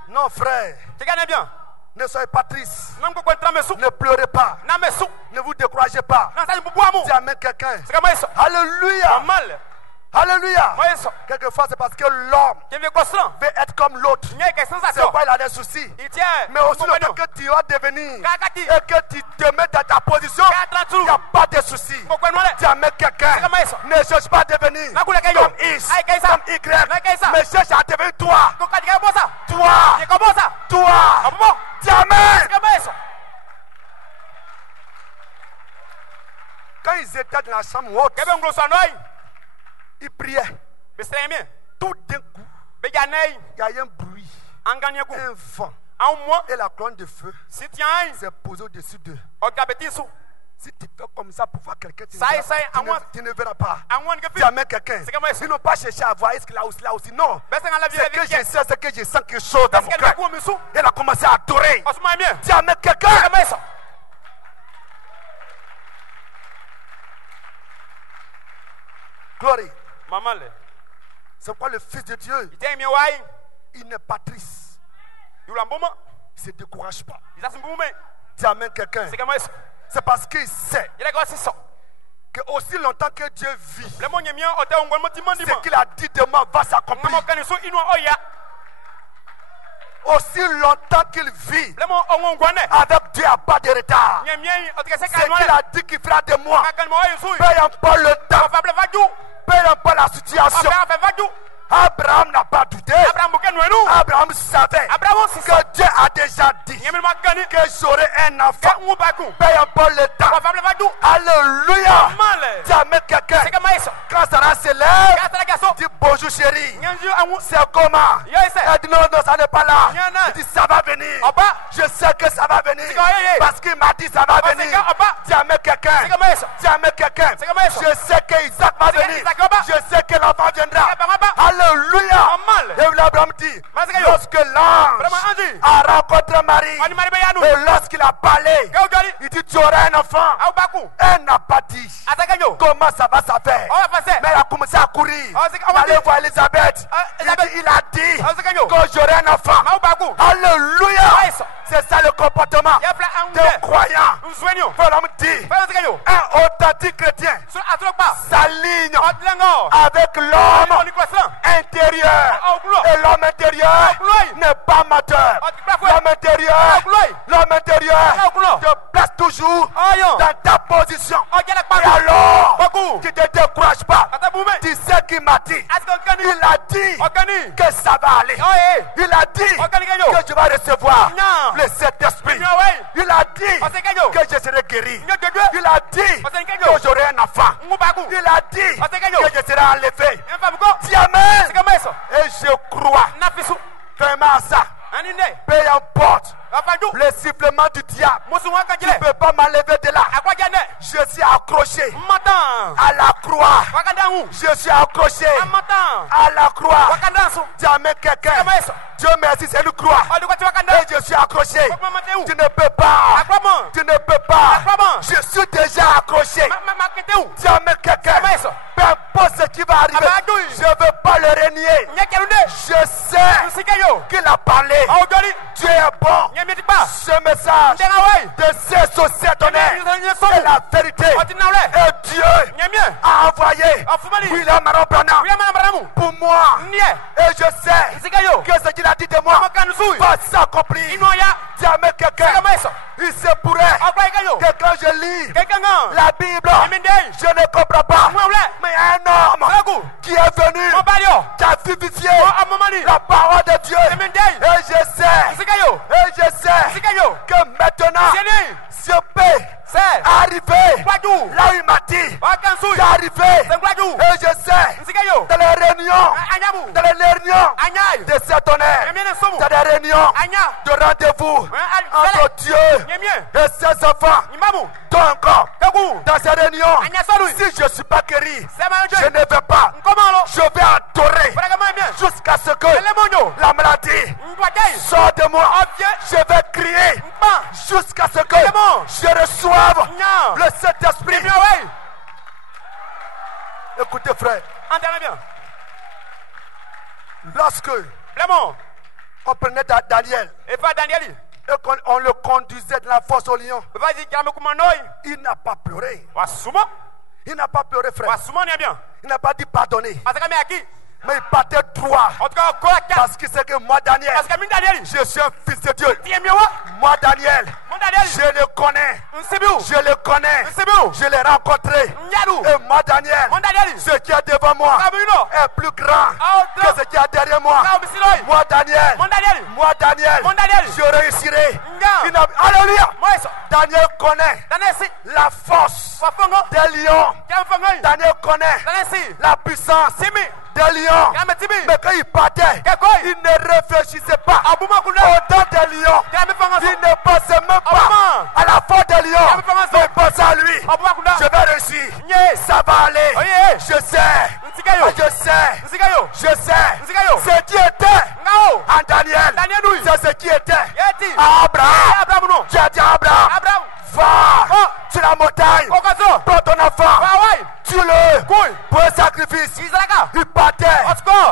Non, frère. Ne soyez pas triste. Ne pleurez pas. Ne vous découragez pas. Dis amen quelqu'un. Alléluia. Alléluia. Quelquefois c'est parce que l'homme veut être comme l'autre. C'est pourquoi il a des soucis. Mais aussi le temps que tu vas devenir et que tu te mets dans ta position, il n'y a pas de soucis. Dis amen quelqu'un. Ne cherche pas à devenir comme X, comme Y, mais cherche à devenir toi. Toi. Dis amen. Quand ils étaient dans la chambre haute, ils priaient. Tout d'un coup, il y a eu un bruit, un vent, et la colonne de feu s'est posée au-dessus d'eux. Si tu fais comme ça pour voir quelqu'un, tu ne verras pas. Dis amen quelqu'un. Ils n'ont pas cherché à voir est-ce qu'il a aussi là aussi. Non. C'est que je sais, c'est que je sens quelque chose dans mon cœur. Elle a commencé à adorer. Dis amen quelqu'un. Gloire. C'est pourquoi le Fils de Dieu, il n'est pas triste. Il ne se décourage pas. Dis amen quelqu'un. C'est parce qu'il sait que aussi longtemps que Dieu vit, ce qu'il a dit de moi va s'accomplir. Aussi longtemps qu'il vit, avec Dieu, il n'y a pas de retard. Ce qu'il a dit qu'il fera de moi, peu importe le temps, peu importe la situation. Abraham n'a pas douté. Abraham savait que Dieu a déjà dit que j'aurai un enfant. Peu importe le temps. Alléluia. Dis amen quelqu'un. Quand Sarah se lève, dis bonjour chérie. C'est comment? Elle dit non, ça n'est pas là. Il dit ça va venir. Je sais que ça va venir. Parce qu'il m'a dit ça va venir. Dis amen quelqu'un. Dis amen quelqu'un. Je sais que Isaac va venir. Je sais que l'enfant viendra. l'ange a rencontré Marie. Et lorsqu'il a parlé, il dit tu auras un enfant. Elle n'a pas dit comment ça va s'affaire. Mais elle a commencé à courir. Allez voir Elisabeth. Il a dit que j'aurai un enfant. Alléluia. C'est ça le comportement d'un croyant. L'homme dit un authentique chrétien s'aligne avec l'homme intérieur. Et l'homme intérieur n'est pas amateur. L'homme intérieur te place toujours dans ta position. Et alors, tu ne te décourages pas. Tu sais qu'il m'a dit. Il a dit que ça va aller. Il a dit que je vais recevoir le Saint-Esprit. Il a dit que je serai guéri. Il a dit que j'aurai un enfant. Il a dit que je serai enlevé. Dis amen. Et je crois vraiment à ça. Peu importe le sifflement du diable, tu ne peux pas m'enlever de là. Je suis accroché à la croix. Je suis accroché à la croix. Jamais quelqu'un. Dieu merci, c'est une croix. Et je suis accroché. Tu ne peux pas. Tu ne peux pas. Je suis déjà accroché. Jamais quelqu'un. Peu importe ce qui va arriver, je ne veux pas le renier. Je sais qu'il a parlé. Dieu est bon. Ce message de ces sociétés est la vérité. Et Dieu a envoyé William Branham pour moi. Et je sais que ce qu'il a dit de moi va s'accomplir. Jamais quelqu'un. Il se pourrait que quand je lis la Bible, je ne comprends pas. Mais un homme qui est venu, qui a vivifié la parole de Dieu. Et je sais que maintenant, je peux arriver là où il m'a dit d'arriver. Et je sais dans les réunions de cet honneur, dans les réunions de rendez-vous entre Dieu et ses enfants. Donc, dans ces réunions, si je ne suis pas guéri, je ne vais pas. Je vais adorer jusqu'à ce que la maladie sorte de moi. Je vais crier jusqu'à ce que je reçoive le Saint-Esprit. Écoutez, frère. Lorsque on prenait Daniel et qu'on le conduisait de la force au lion, il n'a pas pleuré. Il n'a pas pleuré, frère. Il n'a pas dit pardonner. Mais il partait droit. Parce qu'il sait que moi, Daniel, je suis un fils de Dieu. Moi, Daniel, je le connais. Je le connais. Je l'ai rencontré. Et moi, Daniel, ce qui est devant moi est plus grand que ce qui est derrière moi. Moi, Daniel, je réussirai. Alléluia. Daniel connaît la force des lions. Daniel connaît la puissance des lions. Mais quand il partait, il ne réfléchissait pas au temps des lions. Il ne pensait même pas à la force des lions. Mais il pensait à lui. Je vais réussir. Ça va aller. Je sais. Ce qui était en Daniel, c'est ce qui était à Abraham. Tu as dit à Abraham, va sur la montagne, prends ton enfant, tue-le pour un sacrifice. Il partait.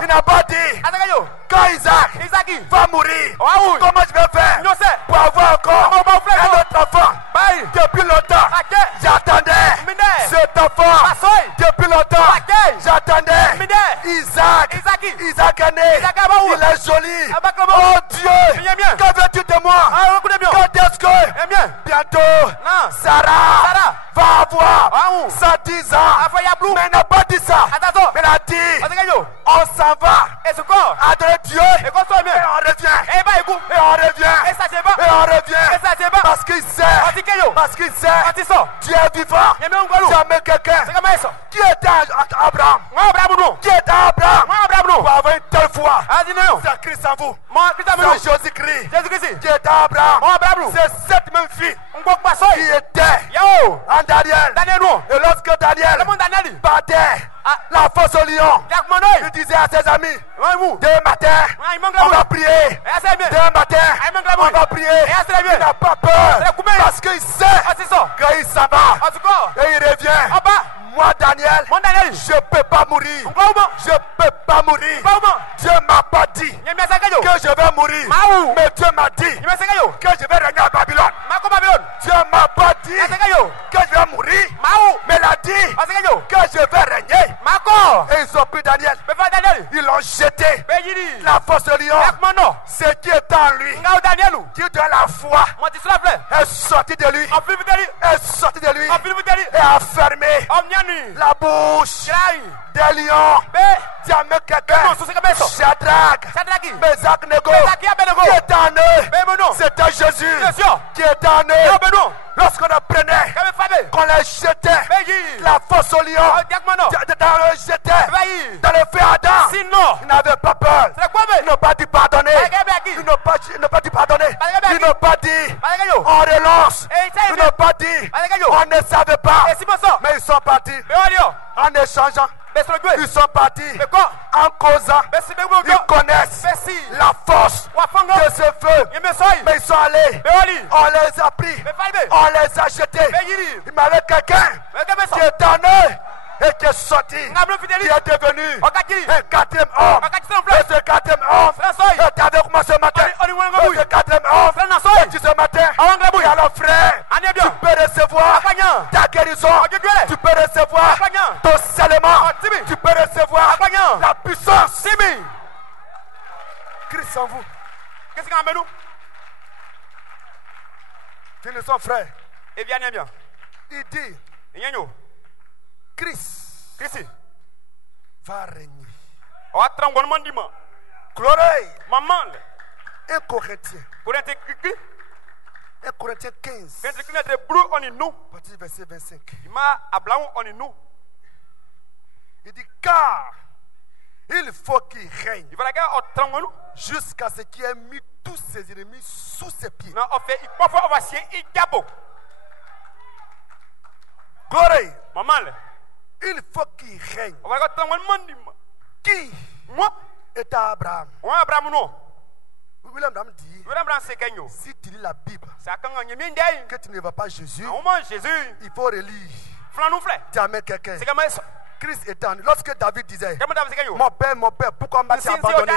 Il n'a pas dit quand Isaac va mourir, comment je vais faire pour avoir encore un autre enfant. Depuis longtemps, j'attendais cet enfant. Depuis longtemps, j'attendais Isaac. Isaac est né. Il est joli. Oh Dieu, que veux-tu de moi? Quand est-ce que bientôt Sarah va avoir 110 ans? Mais elle n'a pas dit ça. Elle a dit on s'en va adorer Dieu et on revient. Et on revient. Parce qu'il sait. Dieu est vivant. Jamais quelqu'un qui était Abraham. Qui était Abraham pour avoir une telle foi. C'est Christ en vous. C'est Jésus-Christ qui était Abraham. C'est cette même fille qui était en Daniel. Et lorsque Daniel battait la force au lion, il disait à ses amis, Demain matin, on va prier. Demain matin, on va prier. Il n'a pas peur parce qu'il sait qu'il s'en va et il revient. Moi, Daniel, je ne peux pas mourir. Je ne peux pas mourir. Dieu ne m'a pas dit que je vais mourir. Mais Dieu m'a dit que je vais régner à Babylone. Dieu ne m'a pas dit que je vais mourir. Mais il a dit que je vais régner. Et ils ont pris Daniel. Ils l'ont jeté. La force de lion, ce qui est en lui, qui de la foi, est sorti de lui. Est sorti de lui. Et a fermé la bouche des lions. Diamant quelqu'un, Shadrach, Meshach, Abednego, qui est en eux, c'était Jésus qui est en eux. Lorsqu'on le prenait, qu'on les jetait, la fosse au lion, le jetait dans le feu ardent, ils n'avaient pas peur. Ils n'ont pas dit pardonner. Ils n'ont pas dit pardonner. Ils n'ont pas dit on relance. Ils n'ont pas dit on ne savait pas. Mais ils sont partis en échangeant. Ils sont partis en causant. Ils connaissent la force de ce feu. Mais ils sont allés. On les a pris. On les a jetés. Il m'avait quelqu'un qui est en eux et qui est sorti, qui est devenu un quatrième homme. Et ce quatrième homme est avec moi ce matin. Et ce quatrième homme est ce matin. Et alors frère, tu peux recevoir ta guérison. Tu peux recevoir ton salement. Tu peux recevoir la puissance. Christ en vous. Qu'est-ce qu'on a nous? Finissons frère. Et bien, bien. Il dit Christ va régner. Gloire. Maman. 1 Corinthiens 15. Partie verset 25. Il dit car il faut qu'il règne jusqu'à ce qu'il ait mis tous ses ennemis sous ses pieds. Gloire. Maman. Il faut qu'il règne. Qui est à Abraham? William dit, si tu lis la Bible, que tu ne vois pas Jésus, il faut relire. Tu amènes quelqu'un. Christ est en. Lorsque David disait, mon père, pourquoi m'as-tu abandonné?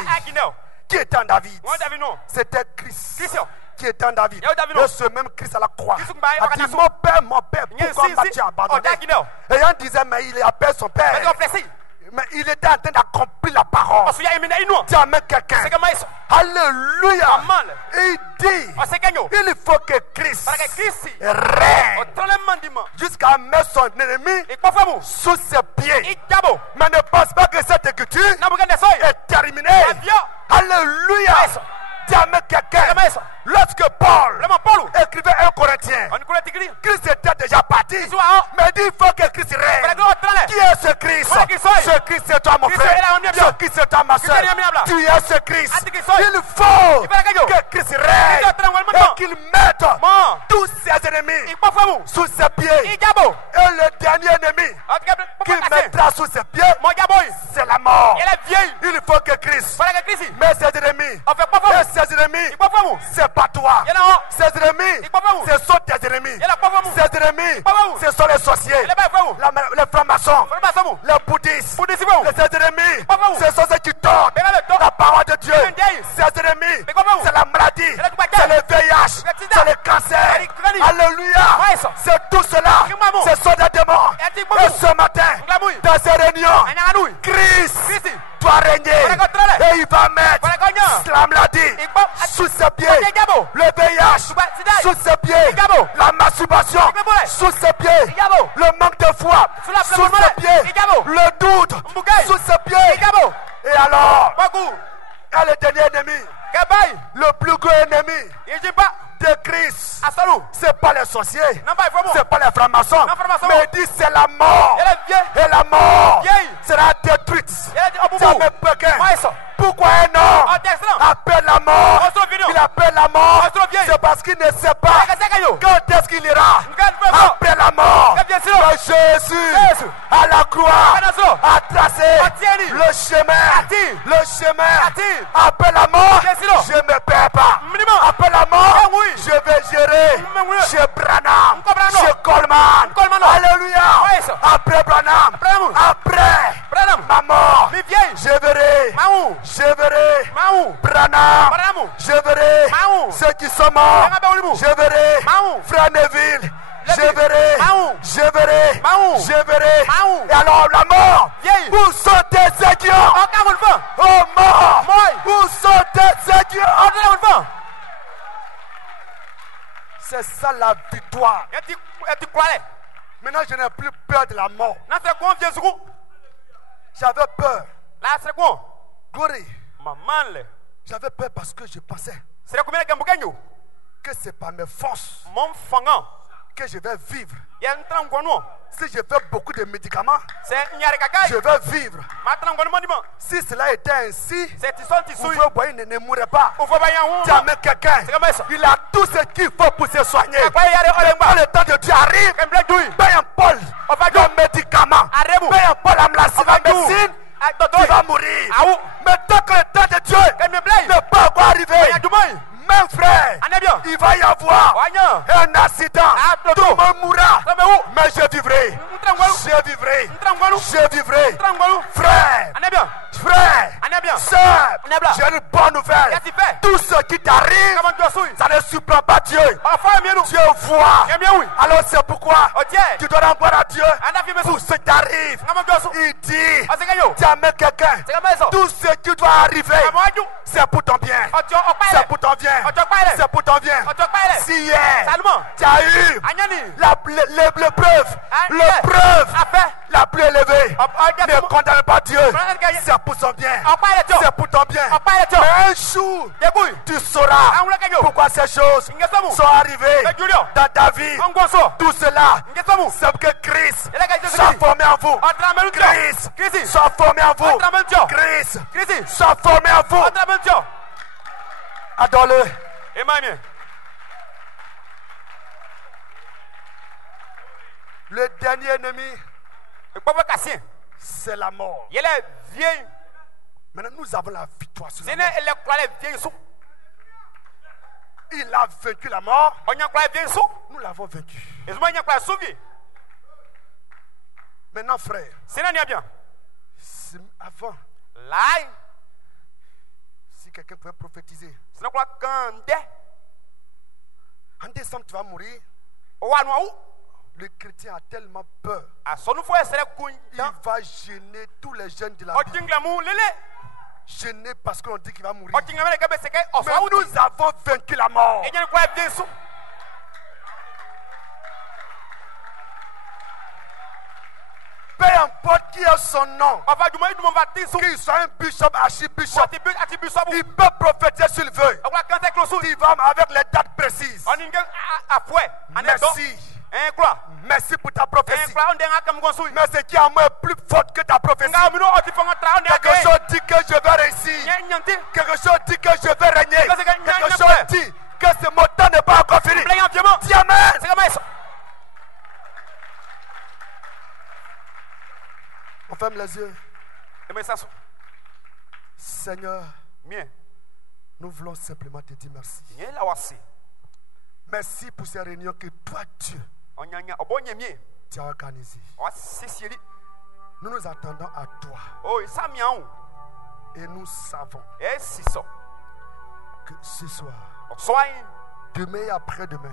Qui est en David? C'était Christ qui est en David. Et ce même Christ à la croix a dit, mon père, pourquoi m'as-tu abandonné? Et on disait, mais il appelle son père. Mais il était en train d'accomplir la parole. Tu amènes quelqu'un. Alléluia. Et il dit, il faut que Christ règne jusqu'à mettre son ennemi sous ses pieds. Mais ne pense pas que cette écriture est terminée. Alléluia. Tu amènes quelqu'un. Lorsque Paul écrivait 1 Corinthien, Christ était déjà parti. Mais il faut que Christ règne. Qui est ce Christ? Ce Christ c'est toi mon frère. Ce Christ c'est toi ma soeur. Tu es ce Christ. Il faut que Christ règne et qu'il mette tous ses ennemis sous ses pieds. Et le dernier ennemi qu'il mettra sous ses pieds, c'est la mort. Il faut que Christ mette ses ennemis. Et ses ennemis, c'est pas toi. Ses ennemis, ce sont tes ennemis. Ses ennemis, ce sont les sorciers, les francs-maçons, les bouddhistes. Ses ennemis, ce sont ceux qui tortent la parole de Dieu. Ses ennemis, c'est la maladie, c'est le VIH, c'est le cancer. Alléluia. C'est tout cela. Ce sont des démons. Et ce matin, dans ces réunions, Christ doit régner. Et il va mettre la maladie sous ses pieds, le VIH sous ses pieds, la masturbation sous ses pieds, le manque de foi sous ses pieds, le doute sous ses pieds. Et alors, et le dernier ennemi, le plus grand ennemi de Christ, c'est pas les sorciers, c'est pas les francs-maçons, mais il dit c'est la mort. Et la mort sera détruite. Pourquoi un homme appelle la mort? Il appelle la mort, c'est parce qu'il ne sait pas quand est-ce qu'il ira après la mort. Mais Jésus à la croix a tracé le chemin la mort, je ne me perds pas. Après la mort, je vais gérer chez Branham, chez Coleman. Alléluia. Après Branham, après ma mort, je verrai Branham, je verrai ceux qui sont morts, je verrai Frère Neville, je verrai. Et alors la mort, où sont tes aiguillons? Oh mort, où sont tes aiguillons? C'est ça la victoire. Maintenant je n'ai plus peur de la mort. J'avais peur. Glory. J'avais peur parce que je pensais que c'est par mes forces que je vais vivre. Si je fais beaucoup de médicaments, je vais vivre. Si cela était ainsi, il ne mourrait pas. Jamais quelqu'un, il a tout ce qu'il faut pour se soigner. Quand le temps de Dieu arrive, paye un Paul le médicament, paye un Paul la médecine, tu vas mourir. Mais tant que le temps de Dieu ne peut pas arriver, même frère, il va y avoir un accident. Tout le monde mourra. Mais je vivrai. Frère, sœur, j'ai une bonne nouvelle. Tout ce qui t'arrive, ça ne surprend pas Dieu. Dieu voit. Alors c'est pourquoi tu dois rendre à Dieu pour ce qui t'arrive. Il dit, jamais quelqu'un, tout ce qui doit arriver, c'est pour ton bien. C'est pour ton bien. C'est pour ton bien. Si hier, tu as eu l'épreuve, la plus élevée, ne condamne pas Dieu. C'est pour son bien. C'est pour ton bien. Mais un jour, tu sauras pourquoi ces choses sont arrivées dans ta vie. Tout cela, c'est que Christ soit formé en vous. Christ soit formé en vous. Christ soit formé en vous. Adore-le. Le dernier ennemi, c'est la mort. Maintenant, nous avons la victoire sur la mort. Il a vaincu la mort. Nous l'avons vaincu. Maintenant, frère, avant, si quelqu'un pouvait prophétiser, en décembre, tu vas mourir. Le chrétien a tellement peur. Il va gêner tous les jeunes de la Bible. Gêné parce qu'on dit qu'il va mourir. Mais nous avons vaincu la mort. Peu importe qui est son nom, qu'il soit un bishop, archibishop, il peut prophétiser s'il veut. Il va avec les dates précises. Merci. Merci pour ta prophétie. Mais ce qui est moi plus fort que ta prophétie. Quelque chose dit que je vais réussir. Quelque chose dit que je vais régner. Quelque chose dit que ce mon temps n'est pas encore fini. Dis amen. On ferme les yeux. Seigneur, nous voulons simplement te dire merci. Merci pour ces réunions que toi, Dieu, tu as organisées. Nous nous attendons à toi. Et nous savons que ce soir, demain et après-demain,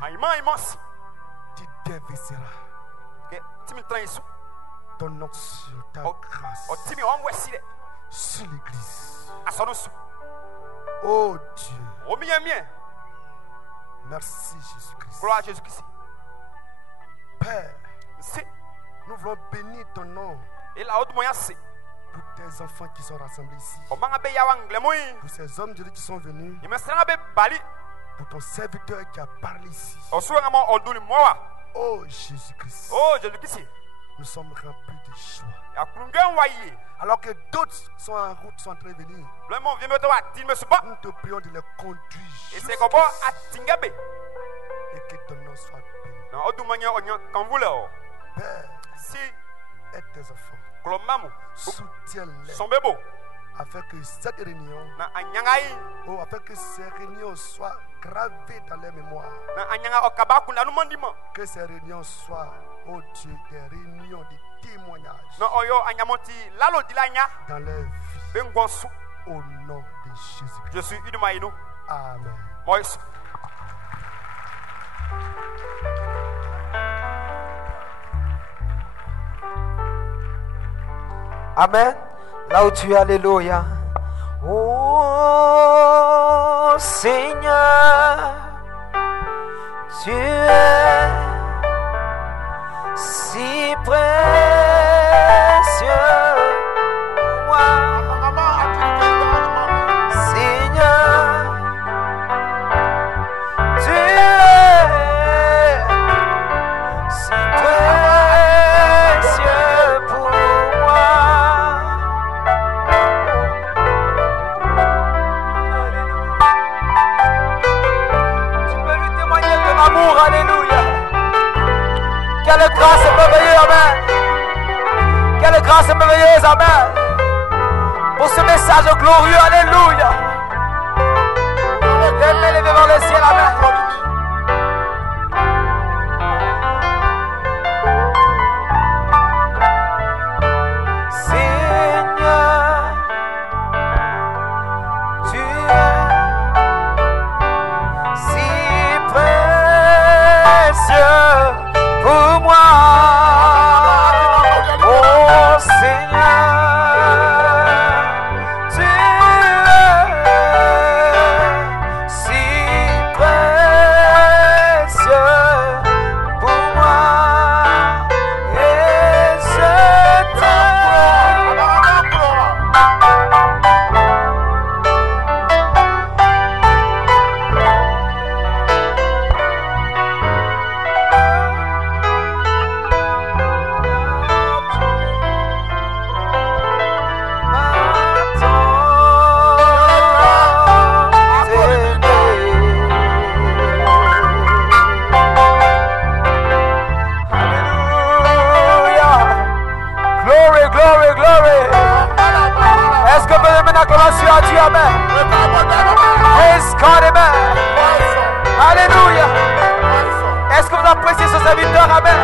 tu déverseras ton onction, ta grâce sur l'église. Oh Dieu. Merci Jésus-Christ. Père, nous voulons bénir ton nom pour tes enfants qui sont rassemblés ici. Pour ces hommes de Dieu qui sont venus. Pour ton serviteur qui a parlé ici. Oh Jésus-Christ. Nous sommes remplis de joie. Alors que d'autres sont en route, sont en train de venir. Nous te prions de les conduire jusqu'ici. Et que ton nom soit béni. Père, aide tes enfants. Soutiens-les afin que cette réunion, afin que ces réunions soient gravées dans les mémoires. Que ces réunions soient, oh Dieu, des réunions de témoignages dans les vies. Au nom de Jésus. Amen. Amen. Là où tu es, alléluia. Oh Seigneur, tu es si précieux pour moi. Seigneur, tu es si précieux pour moi. Tu peux lui témoigner ton amour, alléluia. Quelle grâce merveilleuse, amen. Quelle grâce merveilleuse, amen. Pour ce message glorieux, alléluia. Levez vers le ciel, amen. Seigneur, tu es si précieux pour moi. Oh Seigneur, tu es si précieux pour moi. Et je t'aime. Glory, glory, glory. Est-ce que vous pouvez mettre l'acclamation à Dieu, amen. Praise God, amen. Alléluia. Est-ce que vous appréciez ce serviteur, amen.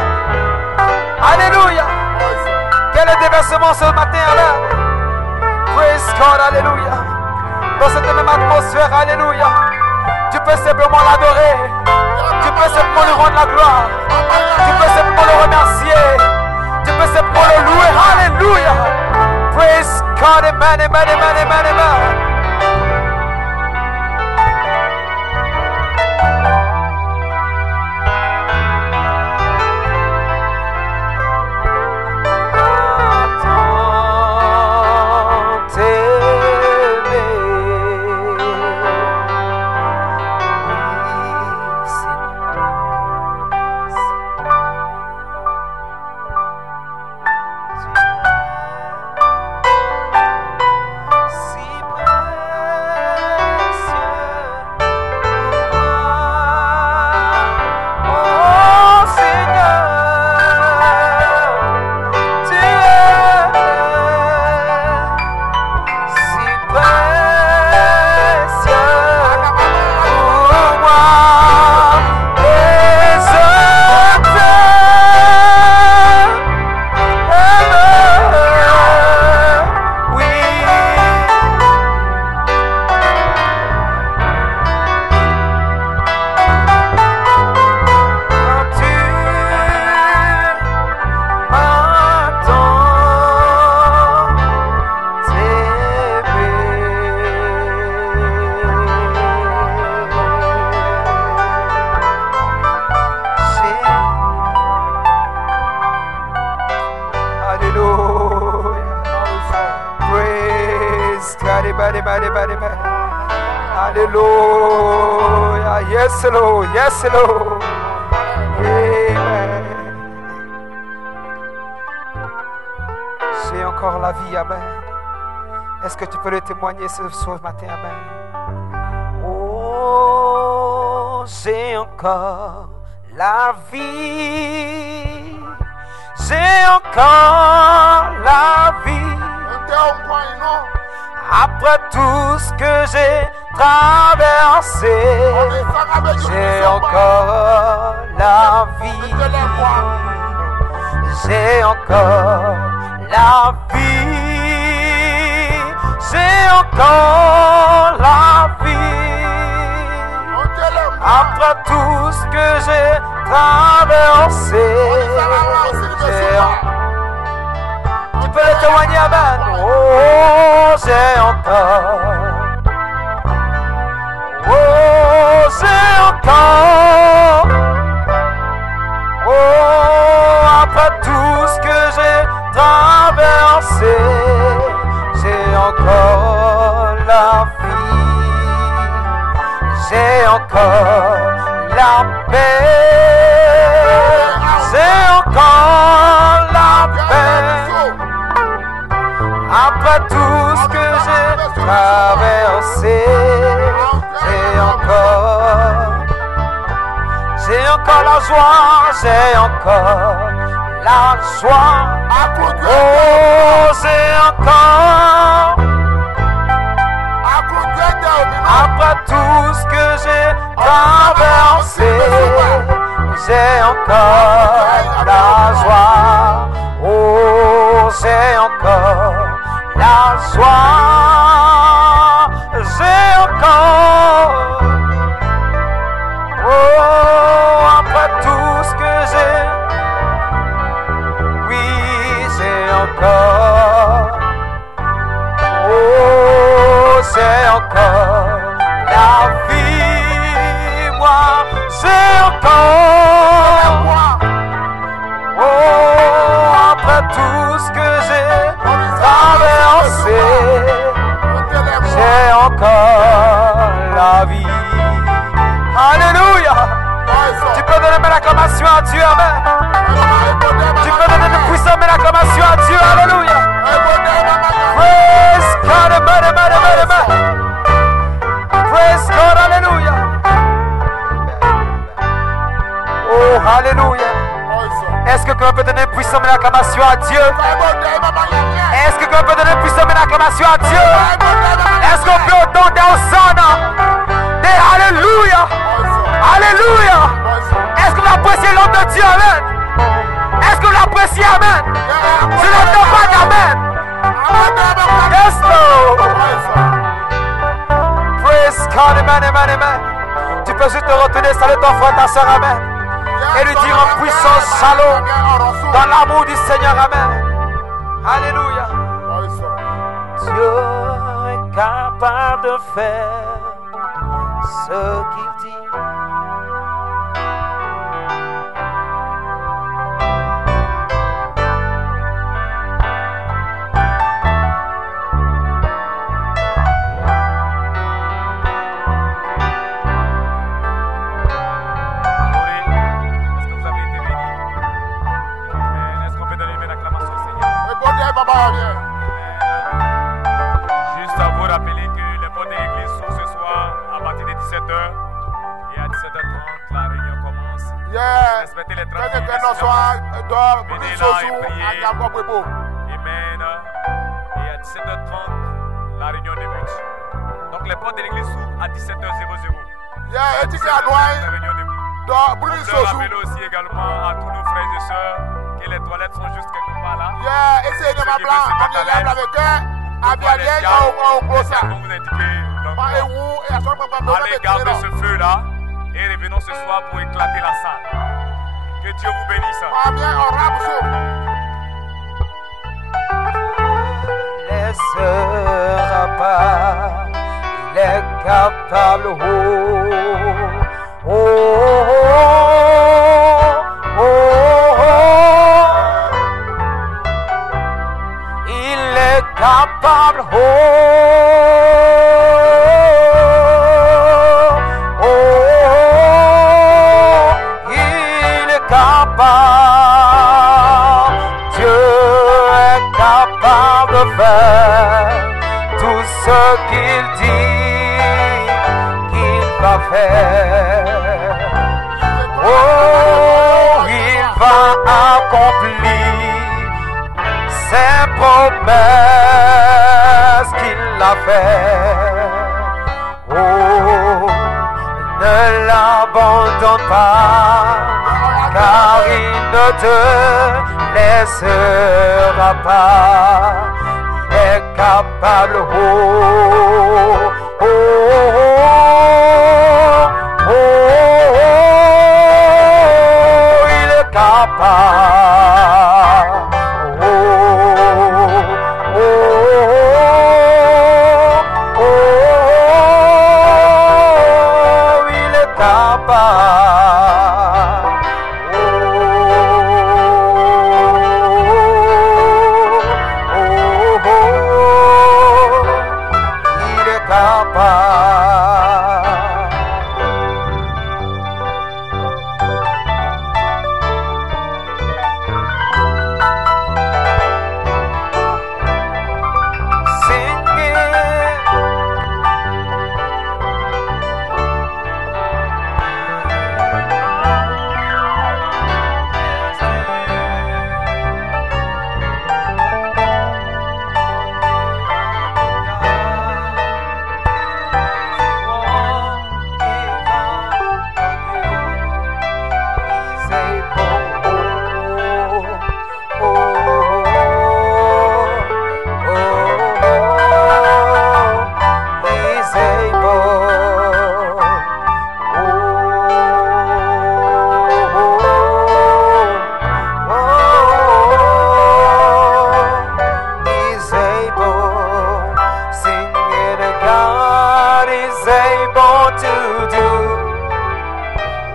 Alléluia. Quel est le déversement ce matin, amen. Praise God, alléluia. Dans cette même atmosphère, alléluia. Tu peux simplement l'adorer. Tu peux simplement lui rendre la gloire. Tu peux simplement le remercier. Tu peux simplement le louer. Alléluia. Praise God, amen, amen, amen, amen, amen. Alléluia. Yes, Lord. Yes, Lord. Amen. J'ai encore la vie, amen. Est-ce que tu peux le témoigner ce matin, amen. Oh, j'ai encore la vie. J'ai encore la vie. Après tout ce que j'ai traversé, j'ai encore la vie. J'ai encore la vie. J'ai encore la vie. Après tout ce que j'ai traversé, tu peux le témoigner, amen. Oh, j'ai encore. Oh, j'ai encore. Oh, après tout ce que j'ai traversé, j'ai encore la vie. J'ai encore la paix. J'ai encore la paix. Après tout ce que j'ai traversé, j'ai encore la joie, j'ai encore la joie. Oh, j'ai encore. Après tout ce que j'ai traversé, j'ai encore la joie. Oh, j'ai encore la joie. J'ai encore. Oh, après tout ce que j'ai, oui, j'ai encore. Oh, j'ai encore la vie, moi, j'ai encore. Oh, après tout ce que j'ai traversé, j'ai encore la vie. Alléluia. Tu peux donner une acclamation à Dieu, amen. Tu peux donner une puissante acclamation à Dieu, alléluia. Praise God, amen, amen, amen, amen. Praise God, alléluia. Oh, alléluia. Est-ce que quelqu'un peut donner une puissante acclamation à Dieu? Est-ce que quelqu'un peut donner une puissante acclamation à Dieu? Est-ce qu'on peut entendre des hosanna, des alléluia? Alléluia. Est-ce que vous appréciez l'homme de Dieu, amen? Est-ce que vous l'appréciez, amen? Je n'entends pas d'amen. Yes, Lord. Praise God, amen, amen, amen. Tu peux juste te retourner, saluer ton frère, ta soeur, amen. Et lui dire en puissance, shalom, dans l'amour du Seigneur, amen. Alléluia. Dieu est capable de faire ce qu'il dit. Juste à vous rappeler que les portes de l'église sont ce soir à partir de 17h et à 17h30 la réunion commence. Respectez les 30 minutes. Venez là et priez. Amen. Et à 17h30 la réunion débute. Donc les portes de l'église s'ouvrent à 17h00. La réunion débute. On peut rappeler aussi également à tous nos frères et sœurs que les toilettes sont juste quelque part là. Ceux qui veulent se mettre allez garder ce feu là et revenons ce soir pour éclater la salle. Que Dieu vous bénisse. Laissera pas, il est capable. Oh, oh, oh, oh, oh. Il est capable. Oh, oh, oh. Il est capable. Dieu est capable de faire tout ce qu'il dit qu'il va faire. Oh, il va accomplir ses promesses. qu'il l'a fait. Oh, ne l'abandonne pas, car il ne te laissera pas. Il est capable. Oh, oh, oh, oh, oh, il est capable. Oh, oh, oh, oh, il est capable. Il est capable.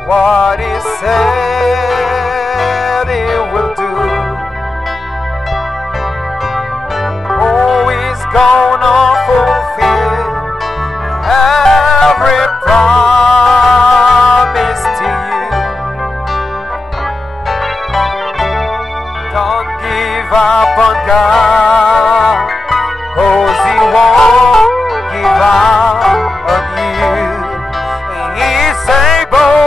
What he said he will do. Oh, he's gonna fulfill every promise to you. Don't give up on God, 'cause he won't give up on you. He's able.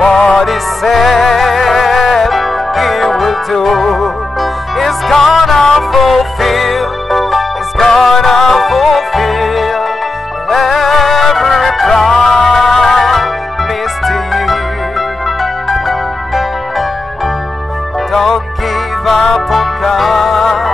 What he said he will do is gonna fulfill, is gonna fulfill every promise to you. Don't give up on God.